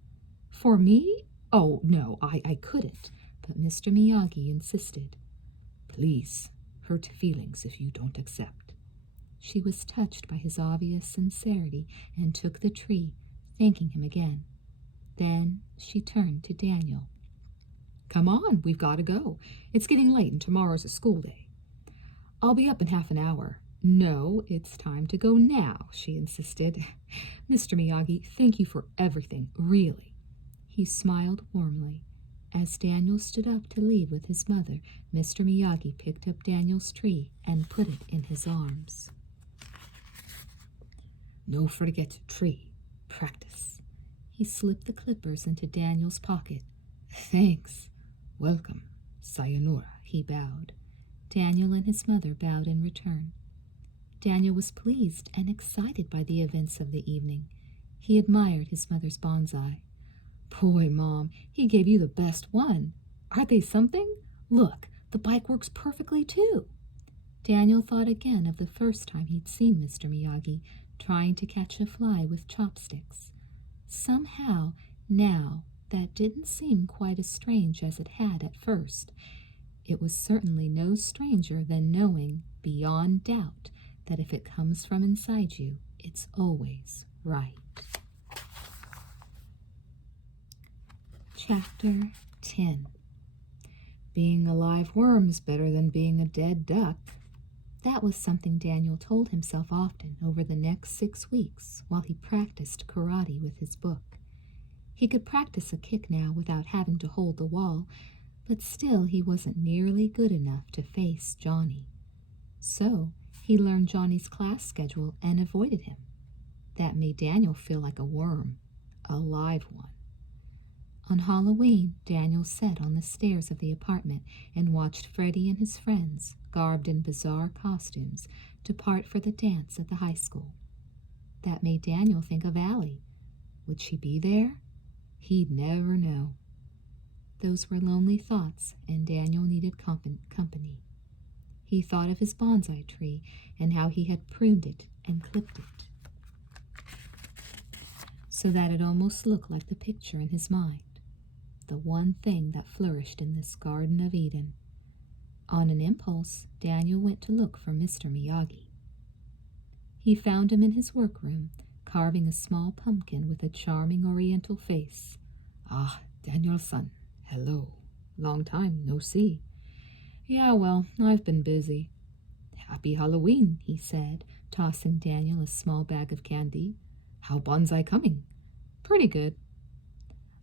"For me? Oh, no, I couldn't." But Mr. Miyagi insisted. "Please, hurt feelings if you don't accept." She was touched by his obvious sincerity and took the tree, thanking him again. Then she turned to Daniel. "Come on, we've got to go. It's getting late and tomorrow's a school day." "I'll be up in half an hour." "No, it's time to go now," she insisted. "Mr. Miyagi, thank you for everything, really." He smiled warmly. As Daniel stood up to leave with his mother, Mr. Miyagi picked up Daniel's tree and put it in his arms. "No forget tree. Practice." He slipped the clippers into Daniel's pocket. "Thanks." "Welcome. Sayonara," he bowed. Daniel and his mother bowed in return. Daniel was pleased and excited by the events of the evening. He admired his mother's bonsai. "Boy, Mom, he gave you the best one. Aren't they something? Look, the bike works perfectly too." Daniel thought again of the first time he'd seen Mr. Miyagi trying to catch a fly with chopsticks. Somehow, now, that didn't seem quite as strange as it had at first. It was certainly no stranger than knowing, beyond doubt, that if it comes from inside you, it's always right. Chapter 10. Being a live worm is better than being a dead duck. That was something Daniel told himself often over the next 6 weeks while he practiced karate with his book. He could practice a kick now without having to hold the wall, but still he wasn't nearly good enough to face Johnny. So he learned Johnny's class schedule and avoided him. That made Daniel feel like a worm, a live one. On Halloween, Daniel sat on the stairs of the apartment and watched Freddie and his friends, garbed in bizarre costumes, depart for the dance at the high school. That made Daniel think of Allie. Would she be there? He'd never know. Those were lonely thoughts, and Daniel needed company. He thought of his bonsai tree and how he had pruned it and clipped it, so that it almost looked like the picture in his mind, the one thing that flourished in this Garden of Eden. On an impulse, Daniel went to look for Mr. Miyagi. He found him in his workroom, carving a small pumpkin with a charming oriental face. "Ah, Daniel-san, hello. Long time no see." "Yeah, well, I've been busy." "Happy Halloween," he said, tossing Daniel a small bag of candy. "How bonsai coming?" "Pretty good."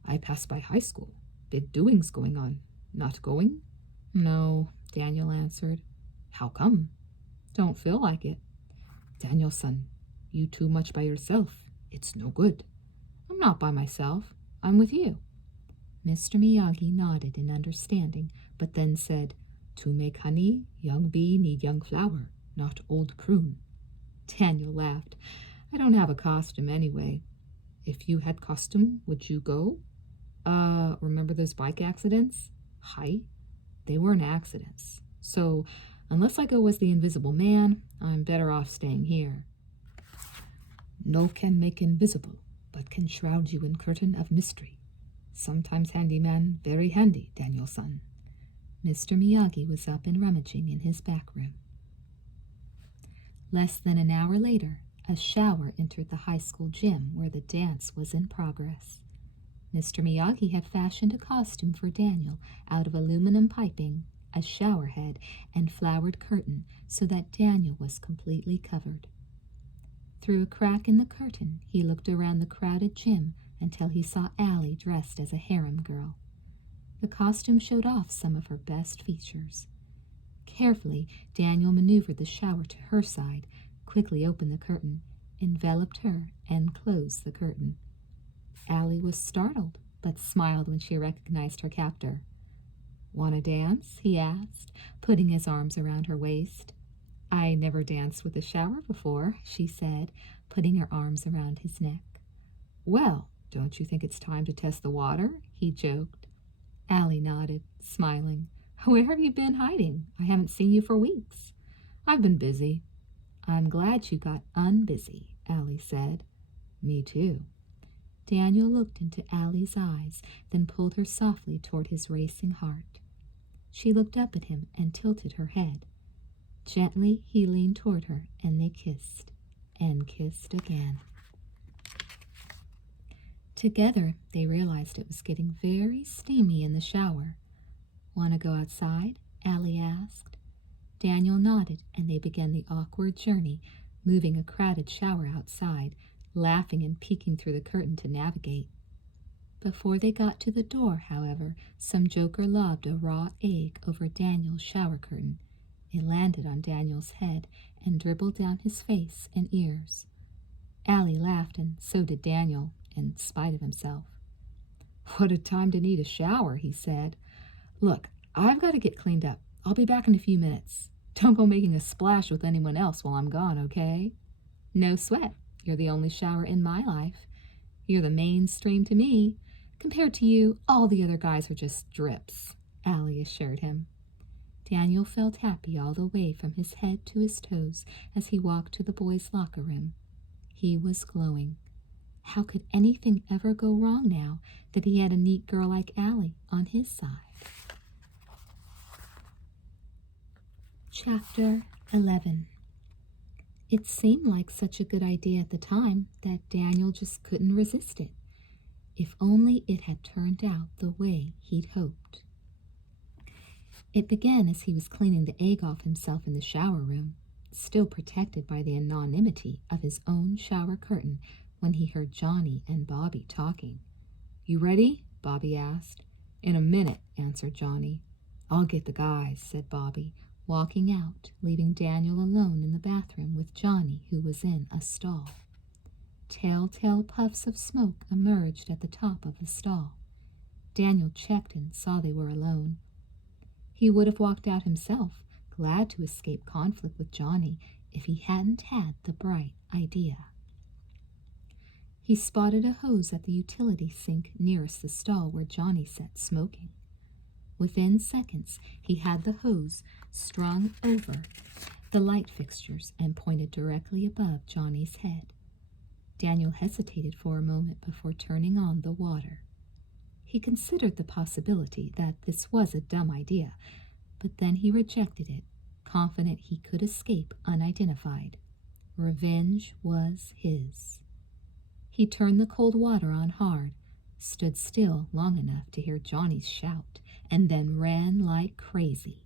"I passed by high school. Big doings going on. Not going?" "No," Daniel answered. "How come?" "Don't feel like it." "Daniel-san, you too much by yourself. It's no good." "I'm not by myself. I'm with you." Mr. Miyagi nodded in understanding, but then said, "To make honey, young bee need young flower, not old prune." Daniel laughed. "I don't have a costume anyway." "If you had costume, would you go?" Remember those bike accidents?" "Hi." "They weren't accidents. So, unless I go as the Invisible Man, I'm better off staying here." "No can make invisible, but can shroud you in curtain of mystery. Sometimes handyman very handy, Daniel-san. Mr. Miyagi was up and rummaging in his back room. Less than an hour later, a shower entered the high school gym where the dance was in progress. Mr. Miyagi had fashioned a costume for Daniel out of aluminum piping, a shower head, and flowered curtain so that Daniel was completely covered. Through a crack in the curtain, he looked around the crowded gym until he saw Allie dressed as a harem girl. The costume showed off some of her best features. Carefully, Daniel maneuvered the shower to her side, quickly opened the curtain, enveloped her, and closed the curtain. Allie was startled, but smiled when she recognized her captor. "Want to dance?" he asked, putting his arms around her waist. "I never danced with a shower before," she said, putting her arms around his neck. "Well, don't you think it's time to test the water?" he joked. Allie nodded, smiling. "Where have you been hiding? I haven't seen you for weeks." "I've been busy." "I'm glad you got unbusy," Allie said. "Me too." Daniel looked into Allie's eyes, then pulled her softly toward his racing heart. She looked up at him and tilted her head. Gently, he leaned toward her, and they kissed, and kissed again. Together, they realized it was getting very steamy in the shower. "Want to go outside?" Allie asked. Daniel nodded, and they began the awkward journey, moving a crowded shower outside, laughing and peeking through the curtain to navigate. Before they got to the door, however, some joker lobbed a raw egg over Daniel's shower curtain. It landed on Daniel's head and dribbled down his face and ears. Allie laughed, and so did Daniel, in spite of himself. "What a time to need a shower," he said. "Look, I've got to get cleaned up. I'll be back in a few minutes. Don't go making a splash with anyone else while I'm gone, okay?" "No sweat. You're the only shower in my life. You're the mainstream to me. Compared to you, all the other guys are just drips," Allie assured him. Daniel felt happy all the way from his head to his toes as he walked to the boys' locker room. He was glowing. How could anything ever go wrong now that he had a neat girl like Allie on his side? Chapter 11. It seemed like such a good idea at the time that Daniel just couldn't resist it. If only it had turned out the way he'd hoped. It began as he was cleaning the egg off himself in the shower room, still protected by the anonymity of his own shower curtain, when he heard Johnny and Bobby talking. "You ready?" Bobby asked. "In a minute," answered Johnny. "I'll get the guys," said Bobby, walking out, leaving Daniel alone in the bathroom with Johnny, who was in a stall. Telltale puffs of smoke emerged at the top of the stall. Daniel checked and saw they were alone. He would have walked out himself, glad to escape conflict with Johnny, if he hadn't had the bright idea. He spotted a hose at the utility sink nearest the stall where Johnny sat smoking. Within seconds, he had the hose strung over the light fixtures and pointed directly above Johnny's head. Daniel hesitated for a moment before turning on the water. He considered the possibility that this was a dumb idea, but then he rejected it, confident he could escape unidentified. Revenge was his. He turned the cold water on hard, stood still long enough to hear Johnny's shout, and then ran like crazy,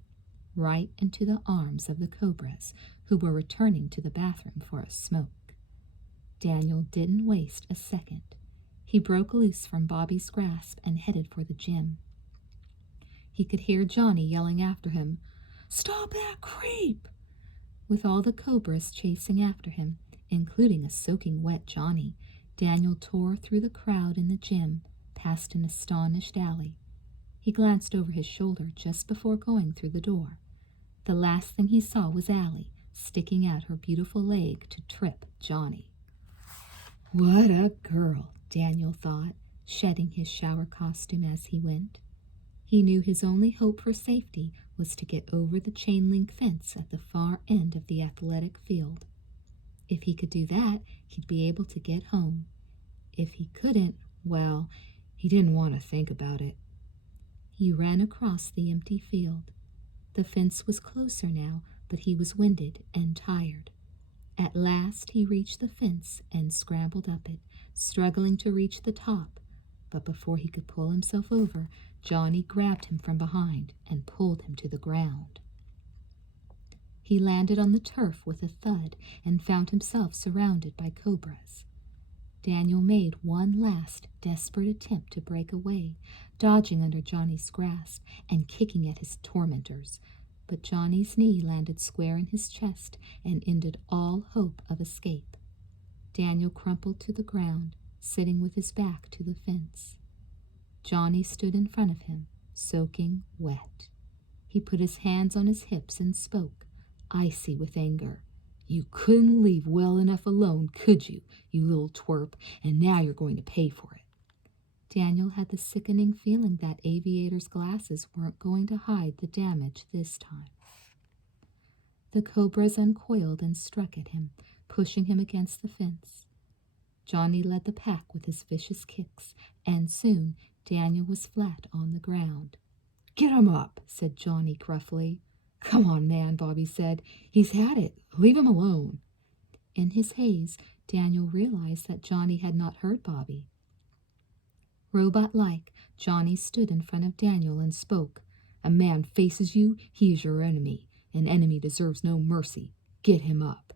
right into the arms of the Cobras, who were returning to the bathroom for a smoke. Daniel didn't waste a second. He broke loose from Bobby's grasp and headed for the gym. He could hear Johnny yelling after him, "Stop that creep!" With all the Cobras chasing after him, including a soaking wet Johnny, Daniel tore through the crowd in the gym, past an astonished Allie. He glanced over his shoulder just before going through the door. The last thing he saw was Allie, sticking out her beautiful leg to trip Johnny. What a girl, Daniel thought, shedding his shower costume as he went. He knew his only hope for safety was to get over the chain-link fence at the far end of the athletic field. If he could do that, he'd be able to get home. If he couldn't, well, He didn't want to think about it. He ran across the empty field. The fence was closer now, but he was winded and tired. At last he reached the fence and scrambled up it, struggling to reach the top. But before he could pull himself over, Johnny grabbed him from behind and pulled him to the ground. He landed on the turf with a thud and found himself surrounded by cobras. Daniel made one last desperate attempt to break away, dodging under Johnny's grasp and kicking at his tormentors. But Johnny's knee landed square in his chest and ended all hope of escape. Daniel crumpled to the ground, sitting with his back to the fence. Johnny stood in front of him, soaking wet. He put his hands on his hips and spoke, icy with anger. "You couldn't leave well enough alone, could you, you little twerp, and now you're going to pay for it." Daniel had the sickening feeling that Aviator's glasses weren't going to hide the damage this time. The cobras uncoiled and struck at him, pushing him against the fence. Johnny led the pack with his vicious kicks, and soon Daniel was flat on the ground. "Get him up," said Johnny gruffly. "Come on, man," Bobby said. "He's had it. Leave him alone." In his haze, Daniel realized that Johnny had not heard Bobby. Robot-like, Johnny stood in front of Daniel and spoke. "A man faces you, he is your enemy. An enemy deserves no mercy. Get him up."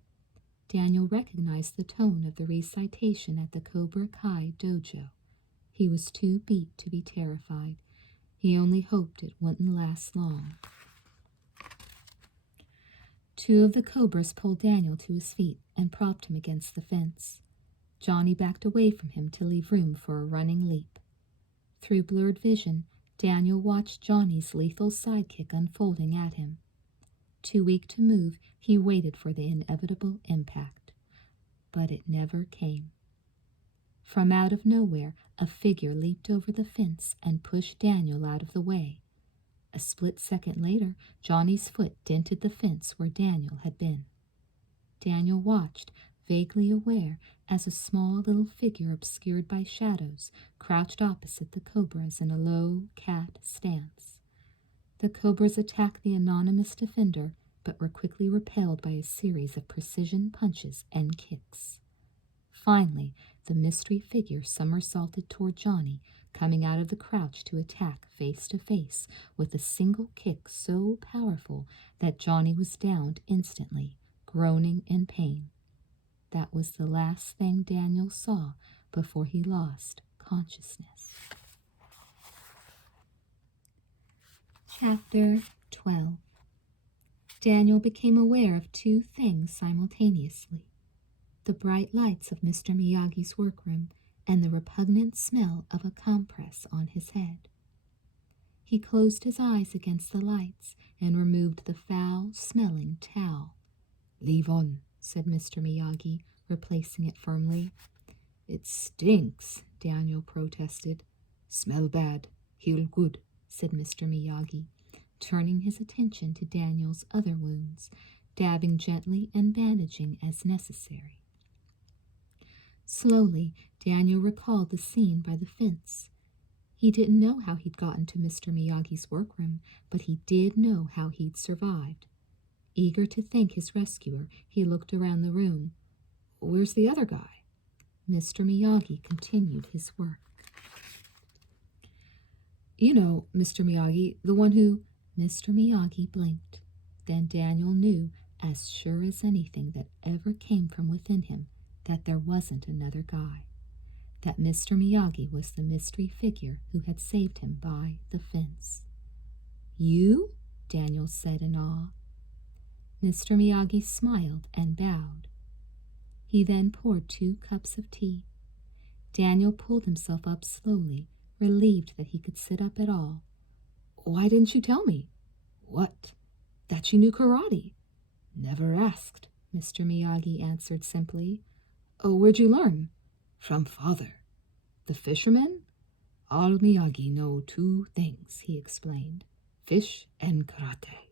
Daniel recognized the tone of the recitation at the Cobra Kai dojo. He was too beat to be terrified. He only hoped it wouldn't last long. Two of the cobras pulled Daniel to his feet and propped him against the fence. Johnny backed away from him to leave room for a running leap. Through blurred vision, Daniel watched Johnny's lethal sidekick unfolding at him. Too weak to move, he waited for the inevitable impact. But it never came. From out of nowhere, a figure leaped over the fence and pushed Daniel out of the way. A split second later, Johnny's foot dented the fence where Daniel had been. Daniel watched, vaguely aware, as a small little figure obscured by shadows crouched opposite the cobras in a low cat stance. The cobras attacked the anonymous defender, but were quickly repelled by a series of precision punches and kicks. Finally, the mystery figure somersaulted toward Johnny, coming out of the crouch to attack face to face with a single kick so powerful that Johnny was downed instantly, groaning in pain. That was the last thing Daniel saw before he lost consciousness. Chapter 12. Daniel became aware of two things simultaneously: the bright lights of Mr. Miyagi's workroom and the repugnant smell of a compress on his head. He closed his eyes against the lights and removed the foul-smelling towel. "Leave on," said Mr. Miyagi, replacing it firmly. "It stinks," Daniel protested. "Smell bad, heal good," said Mr. Miyagi, turning his attention to Daniel's other wounds, dabbing gently and bandaging as necessary. Slowly, Daniel recalled the scene by the fence. He didn't know how he'd gotten to Mr. Miyagi's workroom, but he did know how he'd survived. Eager to thank his rescuer, he looked around the room. "Where's the other guy?" Mr. Miyagi continued his work. "You know, Mr. Miyagi, the one who—" Mr. Miyagi blinked. Then Daniel knew, as sure as anything that ever came from within him, that there wasn't another guy. That Mr. Miyagi was the mystery figure who had saved him by the fence. "You?" Daniel said in awe. Mr. Miyagi smiled and bowed. He then poured 2 cups of tea. Daniel pulled himself up slowly, relieved that he could sit up at all. "Why didn't you tell me?" "What?" "That you knew karate." "Never asked," Mr. Miyagi answered simply. "Oh, where'd you learn?" "From father." "The fisherman?" "All Miyagi know 2 things," he explained. "Fish and karate.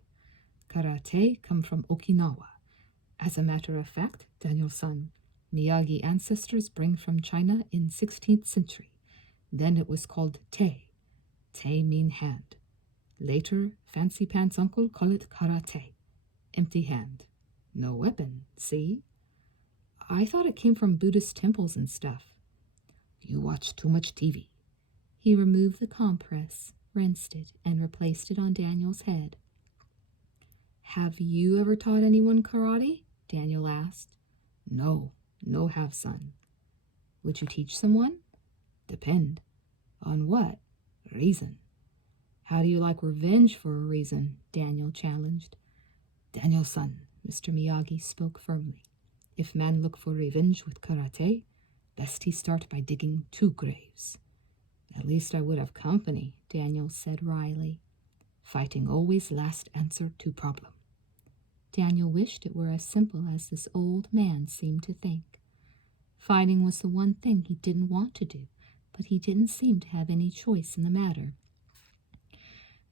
Karate come from Okinawa. As a matter of fact, Daniel-san, Miyagi ancestors bring from China in 16th century. Then it was called te. Te mean hand. Later, Fancy Pants uncle call it karate. Empty hand. No weapon, see? I thought it came from Buddhist temples and stuff. You watch too much TV. He removed the compress, rinsed it, and replaced it on Daniel's head. Have you ever taught anyone karate? Daniel asked. No have, son. Would you teach someone? Depend. On what? Reason. How do you like revenge for a reason? Daniel challenged. Daniel's son, Mr. Miyagi spoke firmly. If man look for revenge with karate, best he start by digging 2 graves. At least I would have company, Daniel said wryly. Fighting always last answer to problem. Daniel wished it were as simple as this old man seemed to think. Fighting was the one thing he didn't want to do, but he didn't seem to have any choice in the matter.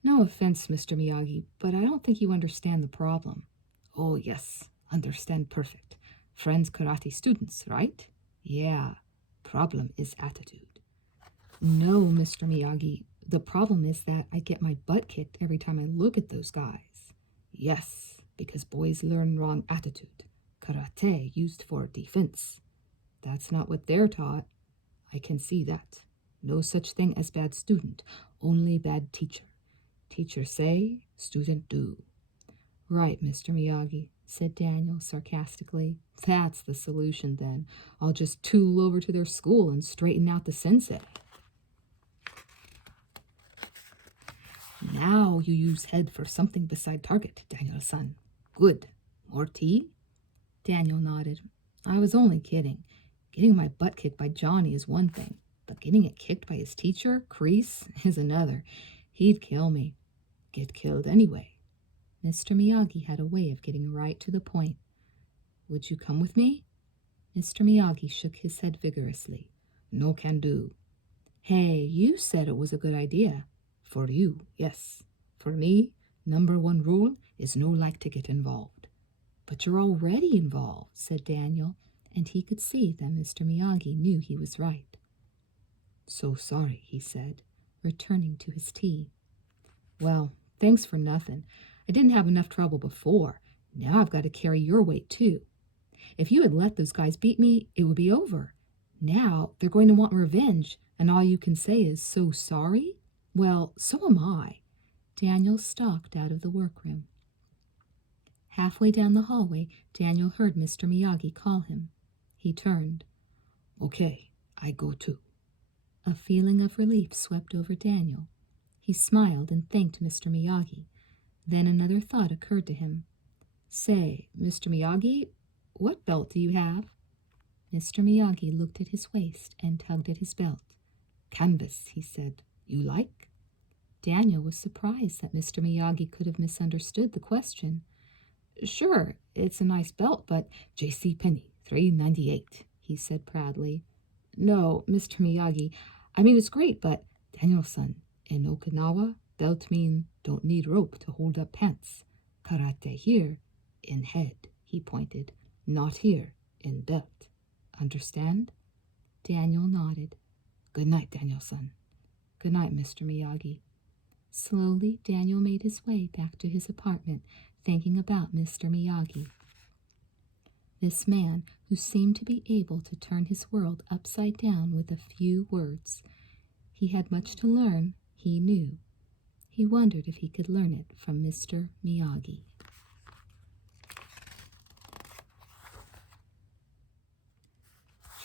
No offense, Mr. Miyagi, but I don't think you understand the problem. Oh, yes, understand perfect. Friends karate students, right? Yeah, problem is attitude. No, Mr. Miyagi, the problem is that I get my butt kicked every time I look at those guys. Yes, because boys learn wrong attitude. Karate used for defense. That's not what they're taught. I can see that. No such thing as bad student, only bad teacher. Teacher say, student do. Right, Mr. Miyagi, said Daniel sarcastically. That's the solution then. I'll just tool over to their school and straighten out the sensei. Now you use head for something beside target, Daniel-san. Good. More tea? Daniel nodded. I was only kidding. Getting my butt kicked by Johnny is one thing, but getting it kicked by his teacher, Kreese, is another. He'd kill me. Get killed anyway. Mr. Miyagi had a way of getting right to the point. Would you come with me? Mr. Miyagi shook his head vigorously. No can do. Hey, you said it was a good idea. For you, yes. For me, number 1 rule is no like to get involved. But you're already involved, said Daniel, and he could see that Mr. Miyagi knew he was right. So sorry, he said, returning to his tea. Well, thanks for nothing. I didn't have enough trouble before. Now I've got to carry your weight, too. If you had let those guys beat me, it would be over. Now they're going to want revenge, and all you can say is, so sorry? Well, so am I. Daniel stalked out of the workroom. Halfway down the hallway, Daniel heard Mr. Miyagi call him. He turned. Okay, I go too. A feeling of relief swept over Daniel. He smiled and thanked Mr. Miyagi. Then another thought occurred to him. Say, Mr. Miyagi, what belt do you have? Mr. Miyagi looked at his waist and tugged at his belt. Canvas, he said. You like? Daniel was surprised that Mr. Miyagi could have misunderstood the question. Sure, it's a nice belt, but J.C. Penney, $3.98, he said proudly. No, Mr. Miyagi, I mean it's great, but Daniel-san, in Okinawa, belt mean don't need rope to hold up pants. Karate here, in head, he pointed, not here, in belt. Understand? Daniel nodded. Good night, Daniel-san. Good night, Mr. Miyagi. Slowly, Daniel made his way back to his apartment, thinking about Mr. Miyagi. This man who seemed to be able to turn his world upside down with a few words. He had much to learn, he knew. He wondered if he could learn it from Mr. Miyagi.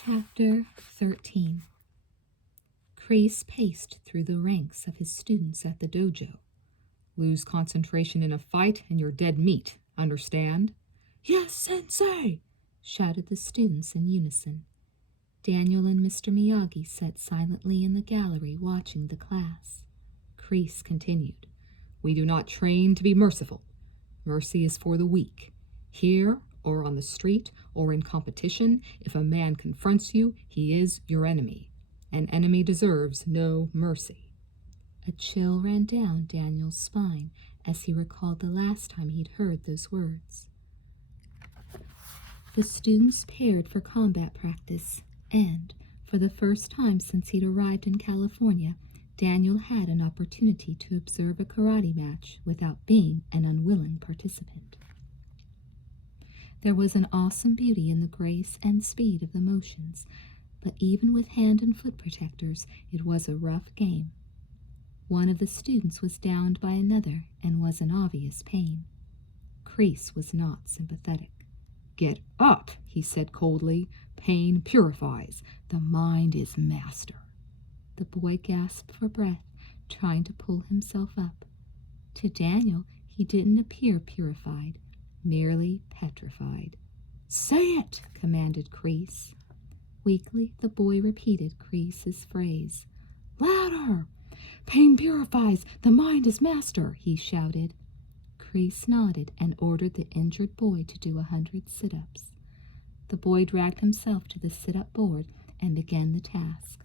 Chapter 13. Kreese paced through the ranks of his students at the dojo. Lose concentration in a fight and you're dead meat, understand? Yes, sensei, shouted the students in unison. Daniel and Mr. Miyagi sat silently in the gallery watching the class. Kreese continued, We do not train to be merciful. Mercy is for the weak. Here, or on the street, or in competition, if a man confronts you, he is your enemy. An enemy deserves no mercy. A chill ran down Daniel's spine as he recalled the last time he'd heard those words. The students paired for combat practice, and, For the first time since he'd arrived in California, Daniel had an opportunity to observe a karate match without being an unwilling participant. There was an awesome beauty in the grace and speed of the motions, but even with hand and foot protectors, it was a rough game. One of the students was downed by another and was in obvious pain. Kreese was not sympathetic. "Get up," he said coldly. "Pain purifies. The mind is master." The boy gasped for breath, trying to pull himself up. To Daniel, he didn't appear purified, merely petrified. "Say it," commanded Kreese. Weakly, the boy repeated Kreese's phrase. "Louder! Pain purifies. The mind is master," he shouted. Kreese nodded and ordered the injured boy to do 100 sit-ups. The boy dragged himself to the sit-up board and began the task.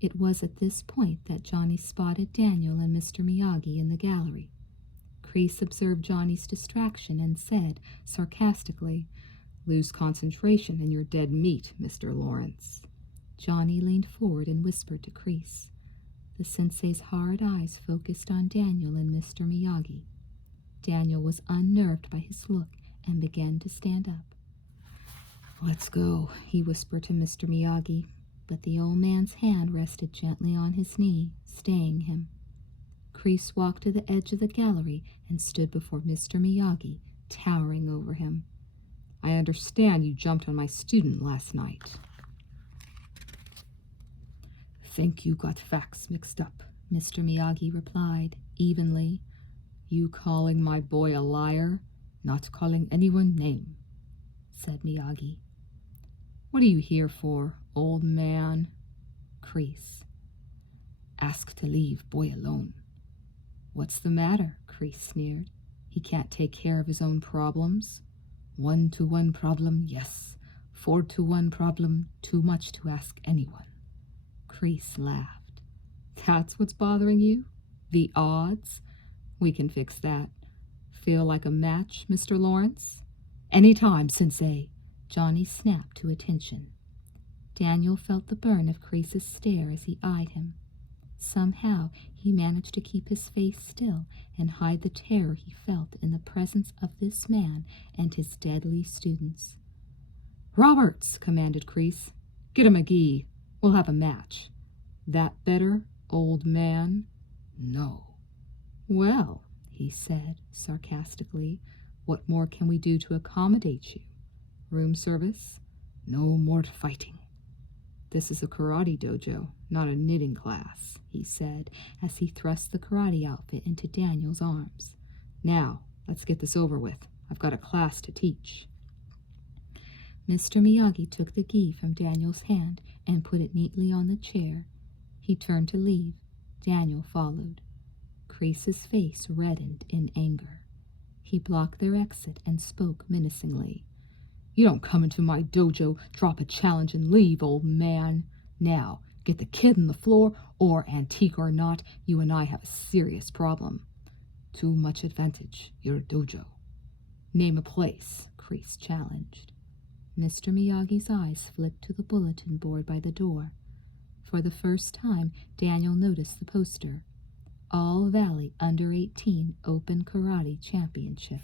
It was at this point that Johnny spotted Daniel and Mr. Miyagi in the gallery. Kreese observed Johnny's distraction and said, sarcastically, "Lose concentration and you're dead meat, Mr. Lawrence." Johnny leaned forward and whispered to Kreese. The sensei's hard eyes focused on Daniel and Mr. Miyagi. Daniel was unnerved by his look and began to stand up. "Let's go," he whispered to Mr. Miyagi, but the old man's hand rested gently on his knee, staying him. Kreese walked to the edge of the gallery and stood before Mr. Miyagi, towering over him. "I understand you jumped on my student last night." "Think you got facts mixed up," Mr. Miyagi replied, evenly. "You calling my boy a liar, not calling anyone name," said Miyagi. "What are you here for, old man?" Kreese. "Ask to leave boy alone." "What's the matter?" Kreese sneered. "He can't take care of his own problems. 1-to-1 problem, yes. 4-to-1 problem, too much to ask anyone." Kreese laughed. "That's what's bothering you? The odds? We can fix that. Feel like a match, Mr. Lawrence?" "Anytime, Sensei." Johnny snapped to attention. Daniel felt the burn of Kreese's stare as he eyed him. Somehow he managed to keep his face still and hide the terror he felt in the presence of this man and his deadly students. "Roberts," commanded Kreese. "Get a McGee. We'll have a match. That better, old man?" "No." "Well," he said sarcastically, "what more can we do to accommodate you? Room service?" "No more fighting." "This is a karate dojo, not a knitting class," he said as he thrust the karate outfit into Daniel's arms. "Now, let's get this over with. I've got a class to teach." Mr. Miyagi took the gi from Daniel's hand and put it neatly on the chair. He turned to leave. Daniel followed. Kreese's face reddened in anger. He blocked their exit and spoke menacingly. "You don't come into my dojo, drop a challenge, and leave, old man. Now, get the kid on the floor, or, antique or not, you and I have a serious problem. Too much advantage, your dojo." "Name a place," Kreese challenged. Mr. Miyagi's eyes flicked to the bulletin board by the door. For the first time, Daniel noticed the poster. All Valley Under 18 Open Karate Championship.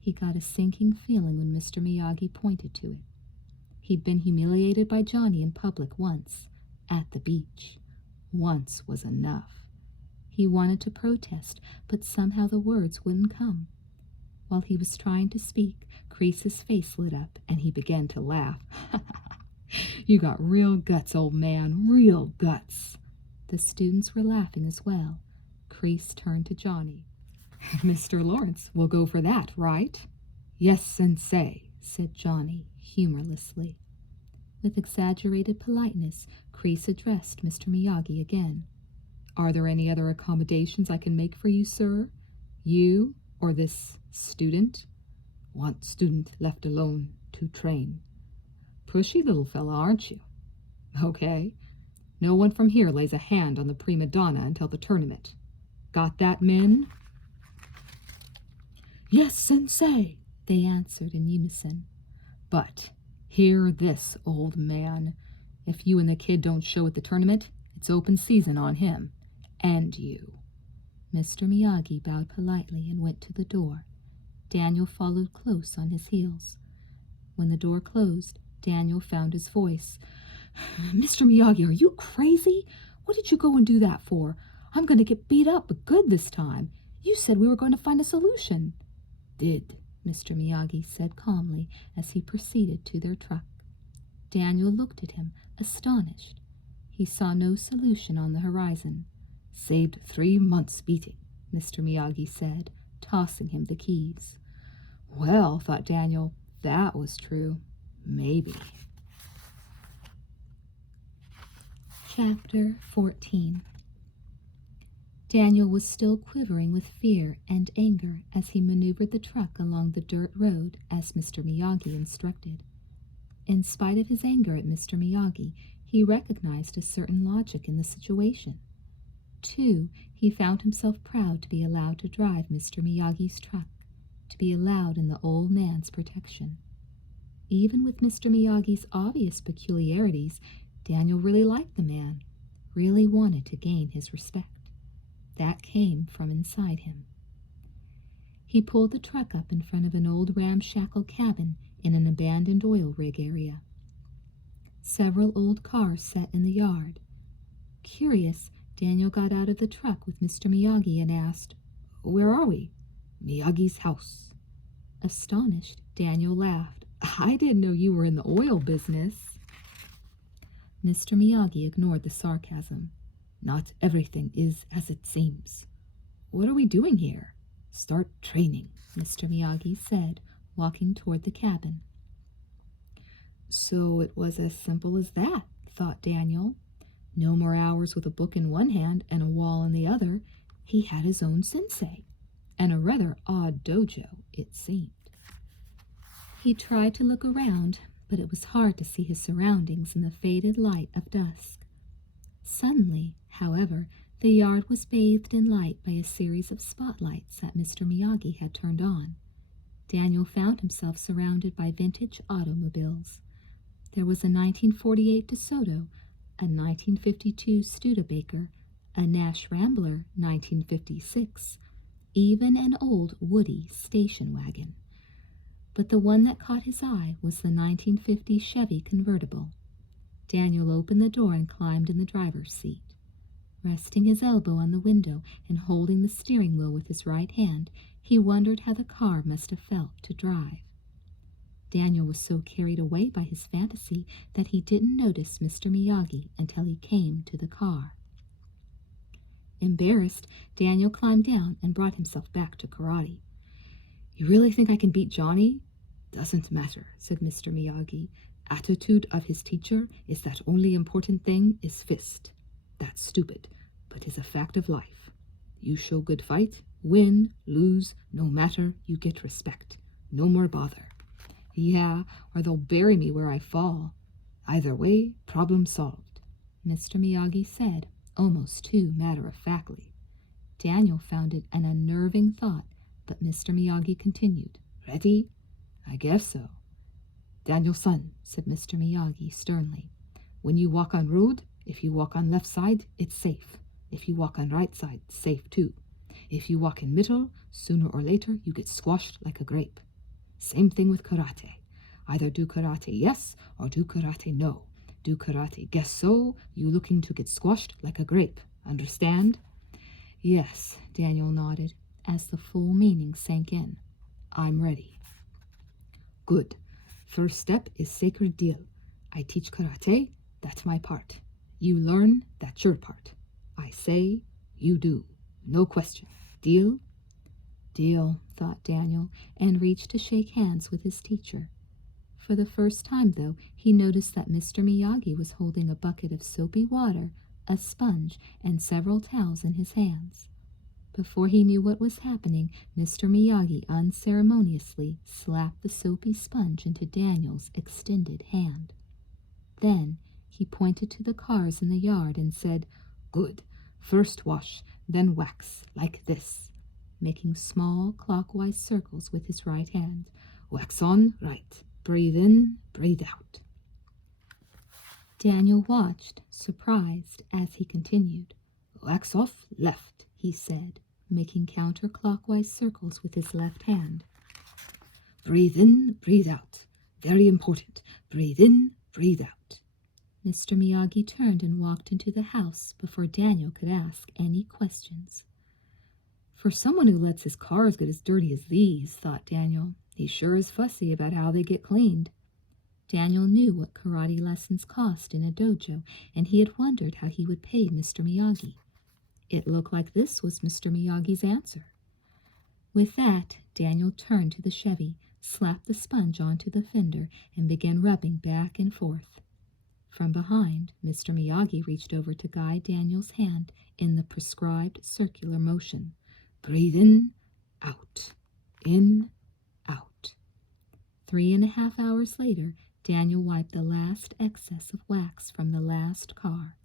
He got a sinking feeling when Mr. Miyagi pointed to it. He'd been humiliated by Johnny in public once, at the beach. Once was enough. He wanted to protest, but somehow the words wouldn't come. While he was trying to speak, Kreese's face lit up, and he began to laugh. "You got real guts, old man, real guts." The students were laughing as well. Kreese turned to Johnny. "Mr. Lawrence will go for that, right?" "Yes, Sensei," said Johnny, humorlessly. With exaggerated politeness, Kreese addressed Mr. Miyagi again. "Are there any other accommodations I can make for you, sir? You or this student?" "Want student left alone to train." "Pushy little fella, aren't you?" "Okay. No one from here lays a hand on the prima donna until the tournament. Got that, men?" "Yes, Sensei," they answered in unison. "But Hear this, old man. If you and the kid don't show at the tournament, it's open season on him. And you." Mr. Miyagi bowed politely and went to the door. Daniel followed close on his heels. When the door closed, Daniel found his voice. "Mr. Miyagi, are you crazy? What did you go and do that for? I'm going to get beat up good this time. You said we were going to find a solution." "Did," Mr. Miyagi said calmly as he proceeded to their truck. Daniel looked at him, astonished. He saw no solution on the horizon. "Saved 3 months beating," Mr. Miyagi said, tossing him the keys. Well, thought Daniel, that was true. Maybe. Chapter 14. Daniel was still quivering with fear and anger as he maneuvered the truck along the dirt road as Mr. Miyagi instructed. In spite of his anger at Mr. Miyagi, he recognized a certain logic in the situation. Too, he found himself proud to be allowed to drive Mr. Miyagi's truck, to be allowed in the old man's protection. Even with Mr. Miyagi's obvious peculiarities, Daniel really liked the man, really wanted to gain his respect. That came from inside him. He pulled the truck up in front of an old ramshackle cabin in an abandoned oil rig area. Several old cars sat in the yard. Curious, Daniel got out of the truck with Mr. Miyagi and asked, "Where are we?" "Miyagi's house." Astonished, Daniel laughed. "I didn't know you were in the oil business." Mr. Miyagi ignored the sarcasm. "Not everything is as it seems. What are we doing here?" "Start training," Mr. Miyagi said, walking toward the cabin. So it was as simple as that, thought Daniel. No more hours with a book in one hand and a wall in the other. He had his own sensei, and a rather odd dojo, it seemed. He tried to look around, but it was hard to see his surroundings in the faded light of dusk. Suddenly, however, the yard was bathed in light by a series of spotlights that Mr. Miyagi had turned on. Daniel found himself surrounded by vintage automobiles. There was a 1948 DeSoto, a 1952 Studebaker, a Nash Rambler 1956, even an old Woody station wagon. But the one that caught his eye was the 1950 Chevy convertible. Daniel opened the door and climbed in the driver's seat. Resting his elbow on the window and holding the steering wheel with his right hand, he wondered how the car must have felt to drive. Daniel was so carried away by his fantasy that he didn't notice Mr. Miyagi until he came to the car. Embarrassed, Daniel climbed down and brought himself back to karate. "You really think I can beat Johnny?" "Doesn't matter," said Mr. Miyagi. "Attitude of his teacher is that only important thing is fist. That's stupid, but is a fact of life. You show good fight, win, lose, no matter, you get respect. No more bother." "Yeah, or they'll bury me where I fall." "Either way, problem solved," Mr. Miyagi said, almost too matter-of-factly. Daniel found it an unnerving thought, but Mr. Miyagi continued. "Ready?" "I guess so." "Daniel-san," said Mr. Miyagi sternly, "when you walk on road, if you walk on left side, it's safe. If you walk on right side, safe too. If you walk in middle, sooner or later you get squashed like a grape. Same thing with karate. Either do karate yes or do karate no. Do karate guess so, you looking to get squashed like a grape. Understand?" "Yes," Daniel nodded, as the full meaning sank in. "I'm ready." "Good. First step is sacred deal. I teach karate, that's my part. You learn, that's your part. I say, you do. No question. Deal?" "Deal," thought Daniel, and reached to shake hands with his teacher. For the first time, though, he noticed that Mr. Miyagi was holding a bucket of soapy water, a sponge, and several towels in his hands. Before he knew what was happening, Mr. Miyagi unceremoniously slapped the soapy sponge into Daniel's extended hand. Then he pointed to the cars in the yard and said, "Good. First wash, then wax, like this," making small clockwise circles with his right hand. "Wax on, right. Breathe in, breathe out. Daniel watched, surprised, as he continued. Wax off, left, he said, making counterclockwise circles with his left hand. Breathe in, breathe out. Very important. Breathe in, breathe out. Mr. Miyagi turned and walked into the house before Daniel could ask any questions. For someone who lets his cars get as dirty as these, thought Daniel, he sure is fussy about how they get cleaned. Daniel knew what karate lessons cost in a dojo, and he had wondered how he would pay Mr. Miyagi. It looked like this was Mr. Miyagi's answer. With that, Daniel turned to the Chevy, slapped the sponge onto the fender, and began rubbing back and forth. From behind, Mr. Miyagi reached over to guide Daniel's hand in the prescribed circular motion. Breathe in, out, in, out. 3.5 hours later, Daniel wiped the last excess of wax from the last car.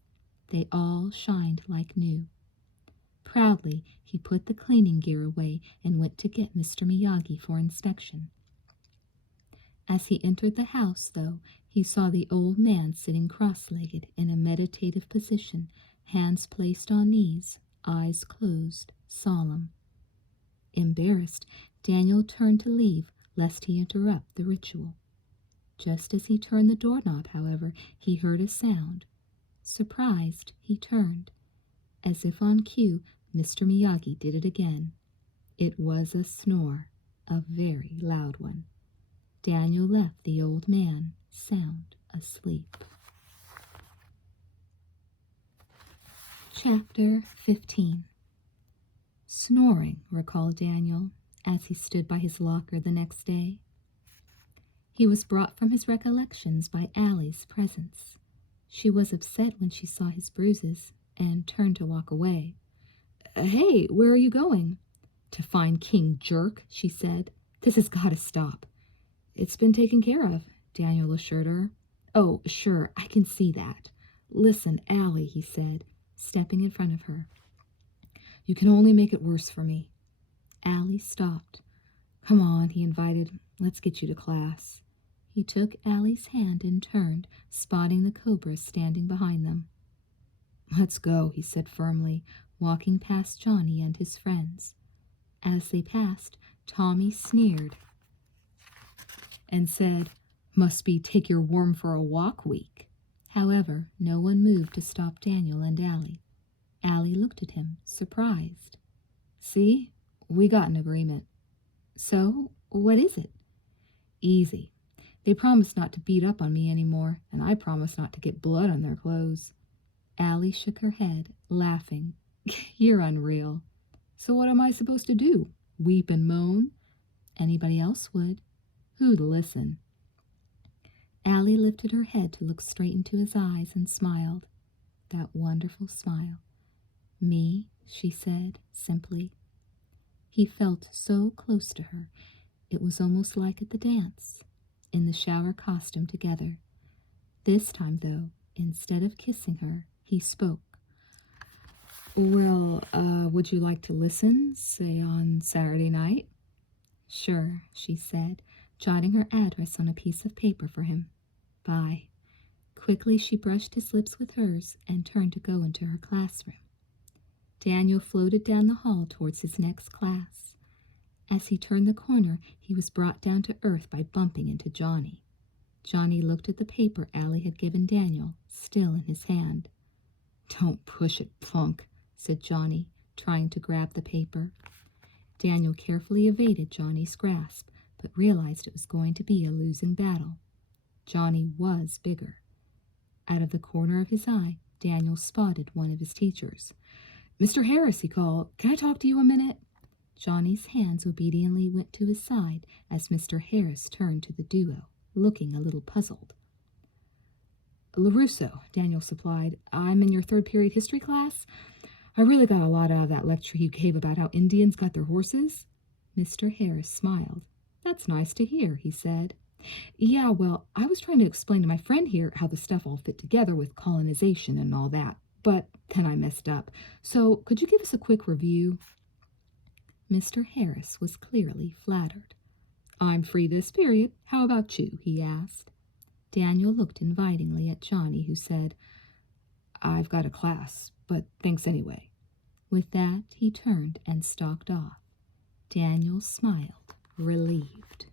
They all shined like new. Proudly, he put the cleaning gear away and went to get Mr. Miyagi for inspection. As he entered the house, though, he saw the old man sitting cross-legged in a meditative position, hands placed on knees, eyes closed, solemn. Embarrassed, Daniel turned to leave, lest he interrupt the ritual. Just as he turned the doorknob, however, he heard a sound. Surprised, he turned. As if on cue, Mr. Miyagi did it again. It was a snore, a very loud one. Daniel left the old man sound asleep. Chapter 15. Snoring, recalled Daniel, as he stood by his locker the next day. He was brought from his recollections by Allie's presence. She was upset when she saw his bruises and turned to walk away. Hey, where are you going? To find King Jerk, she said. This has got to stop. It's been taken care of, Daniel assured her. Oh, sure, I can see that. Listen, Allie, he said, stepping in front of her. You can only make it worse for me. Allie stopped. Come on, he invited. Let's get you to class. He took Allie's hand and turned, spotting the cobras standing behind them. Let's go, he said firmly, walking past Johnny and his friends. As they passed, Tommy sneered and said, Must be take your worm for a walk week. However, no one moved to stop Daniel and Allie. Allie looked at him, surprised. See, we got an agreement. So, what is it? Easy. They promised not to beat up on me anymore, and I promised not to get blood on their clothes. Allie shook her head, laughing. You're unreal. So what am I supposed to do? Weep and moan? Anybody else would. Who'd listen? Allie lifted her head to look straight into his eyes and smiled. That wonderful smile. Me, she said, simply. He felt so close to her. It was almost like at the dance, in the shower costume together. This time, though, instead of kissing her, he spoke. Well, would you like to listen, say on Saturday night? Sure, she said, jotting her address on a piece of paper for him. Bye. Quickly she brushed his lips with hers and turned to go into her classroom. Daniel floated down the hall towards his next class. As he turned the corner, he was brought down to earth by bumping into Johnny. Johnny looked at the paper Allie had given Daniel, still in his hand. Don't push it, punk, said Johnny, trying to grab the paper. Daniel carefully evaded Johnny's grasp, but realized it was going to be a losing battle. Johnny was bigger. Out of the corner of his eye, Daniel spotted one of his teachers. Mr. Harris, he called. Can I talk to you a minute? Johnny's hands obediently went to his side as Mr. Harris turned to the duo, looking a little puzzled. LaRusso, Daniel supplied. I'm in your third period history class. I really got a lot out of that lecture you gave about how Indians got their horses. Mr. Harris smiled. That's nice to hear, he said. Yeah, well, I was trying to explain to my friend here how the stuff all fit together with colonization and all that, but then I messed up. So could you give us a quick review? Mr. Harris was clearly flattered. I'm free this period. How about you? He asked. Daniel looked invitingly at Johnny, who said, I've got a class, but thanks anyway. With that, he turned and stalked off. Daniel smiled, relieved.